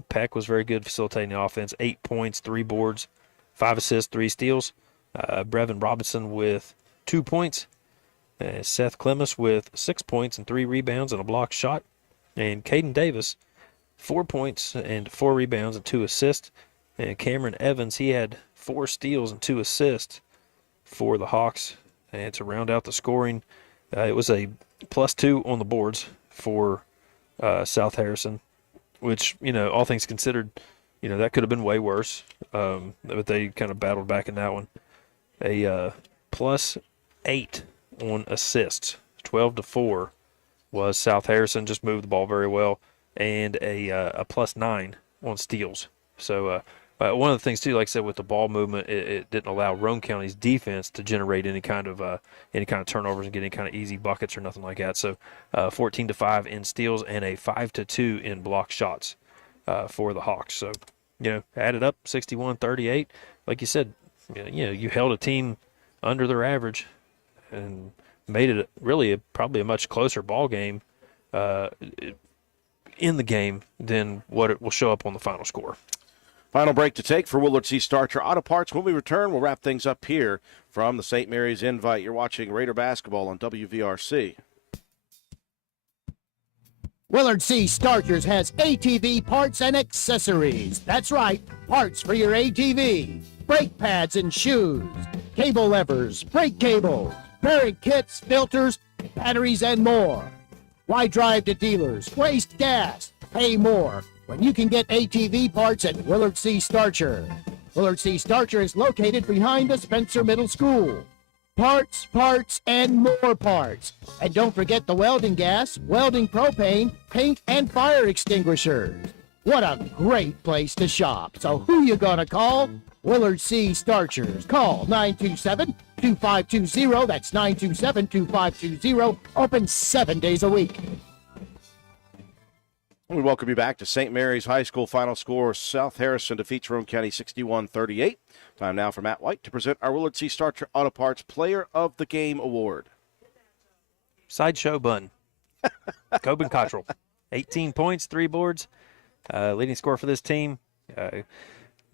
Peck was very good facilitating the offense. 8 points, 3 boards, 5 assists, 3 steals. Brevin Robinson with 2 points. Seth Clemens with 6 points and 3 rebounds and a block shot. And Caden Davis, 4 points and 4 rebounds and 2 assists. And Cameron Evans, he had 4 steals and 2 assists for the Hawks. And to round out the scoring, it was a +2 on the boards for South Harrison, which, all things considered, that could have been way worse. But they kind of battled back in that one. A +8 on assists, 12-4 was South Harrison. Just moved the ball very well, and a +9 on steals. So one of the things too, like I said, with the ball movement, it didn't allow Roane County's defense to generate any kind of turnovers and get any kind of easy buckets or nothing like that. So 14-5 in steals and a 5-2 in block shots for the Hawks. So added up 61-38. Like you said, you held a team under their average and made it probably a much closer ball game in the game than what it will show up on the final score. Final break to take for Willard C. Starcher Auto Parts. When we return, we'll wrap things up here from the St. Mary's Invite. You're watching Raider Basketball on WVRC. Willard C. Starchers has ATV parts and accessories. That's right, parts for your ATV. Brake pads and shoes, cable levers, brake cables, bearing kits, filters, batteries, and more. Why drive to dealers, waste gas, pay more when you can get ATV parts at Willard C. Starcher? Willard C. Starcher is located behind the Spencer Middle School. Parts, and more parts. And don't forget the welding gas, welding propane, paint, and fire extinguishers. What a great place to shop. So who you gonna call? Willard C. Starchers. Call 927-2520. That's 927-2520. Open 7 days a week. We welcome you back to St. Mary's High School. Final score, South Harrison defeats Roane County 61-38. Time now for Matt White to present our Willard C. Starcher Auto Parts Player of the Game Award. Sideshow Bun. Coben Cottrell. 18 points, 3 boards. Leading scorer for this team.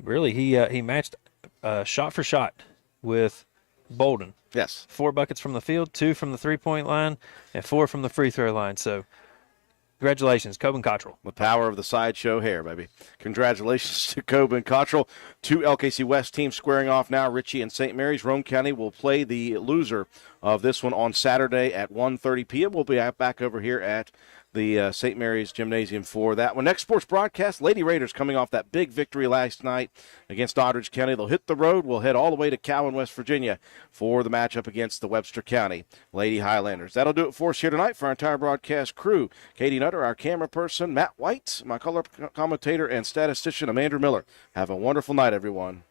He matched shot for shot with Bolden. Yes. 4 buckets from the field, 2 from the three-point line, and 4 from the free throw line. So congratulations, Coben Cottrell. The power of the sideshow hair, baby. Congratulations to Coben Cottrell. 2 LKC West teams squaring off now, Ritchie and St. Mary's. Roane County will play the loser of this one on Saturday at 1:30 p.m. We'll be back over here at the St. Mary's Gymnasium for that one. Next sports broadcast, Lady Raiders coming off that big victory last night against Doddridge County. They'll hit the road. We'll head all the way to Cowan, West Virginia for the matchup against the Webster County Lady Highlanders. That'll do it for us here tonight for our entire broadcast crew. Katie Nutter, our camera person, Matt White, my color commentator and statistician, Amanda Miller. Have a wonderful night, everyone.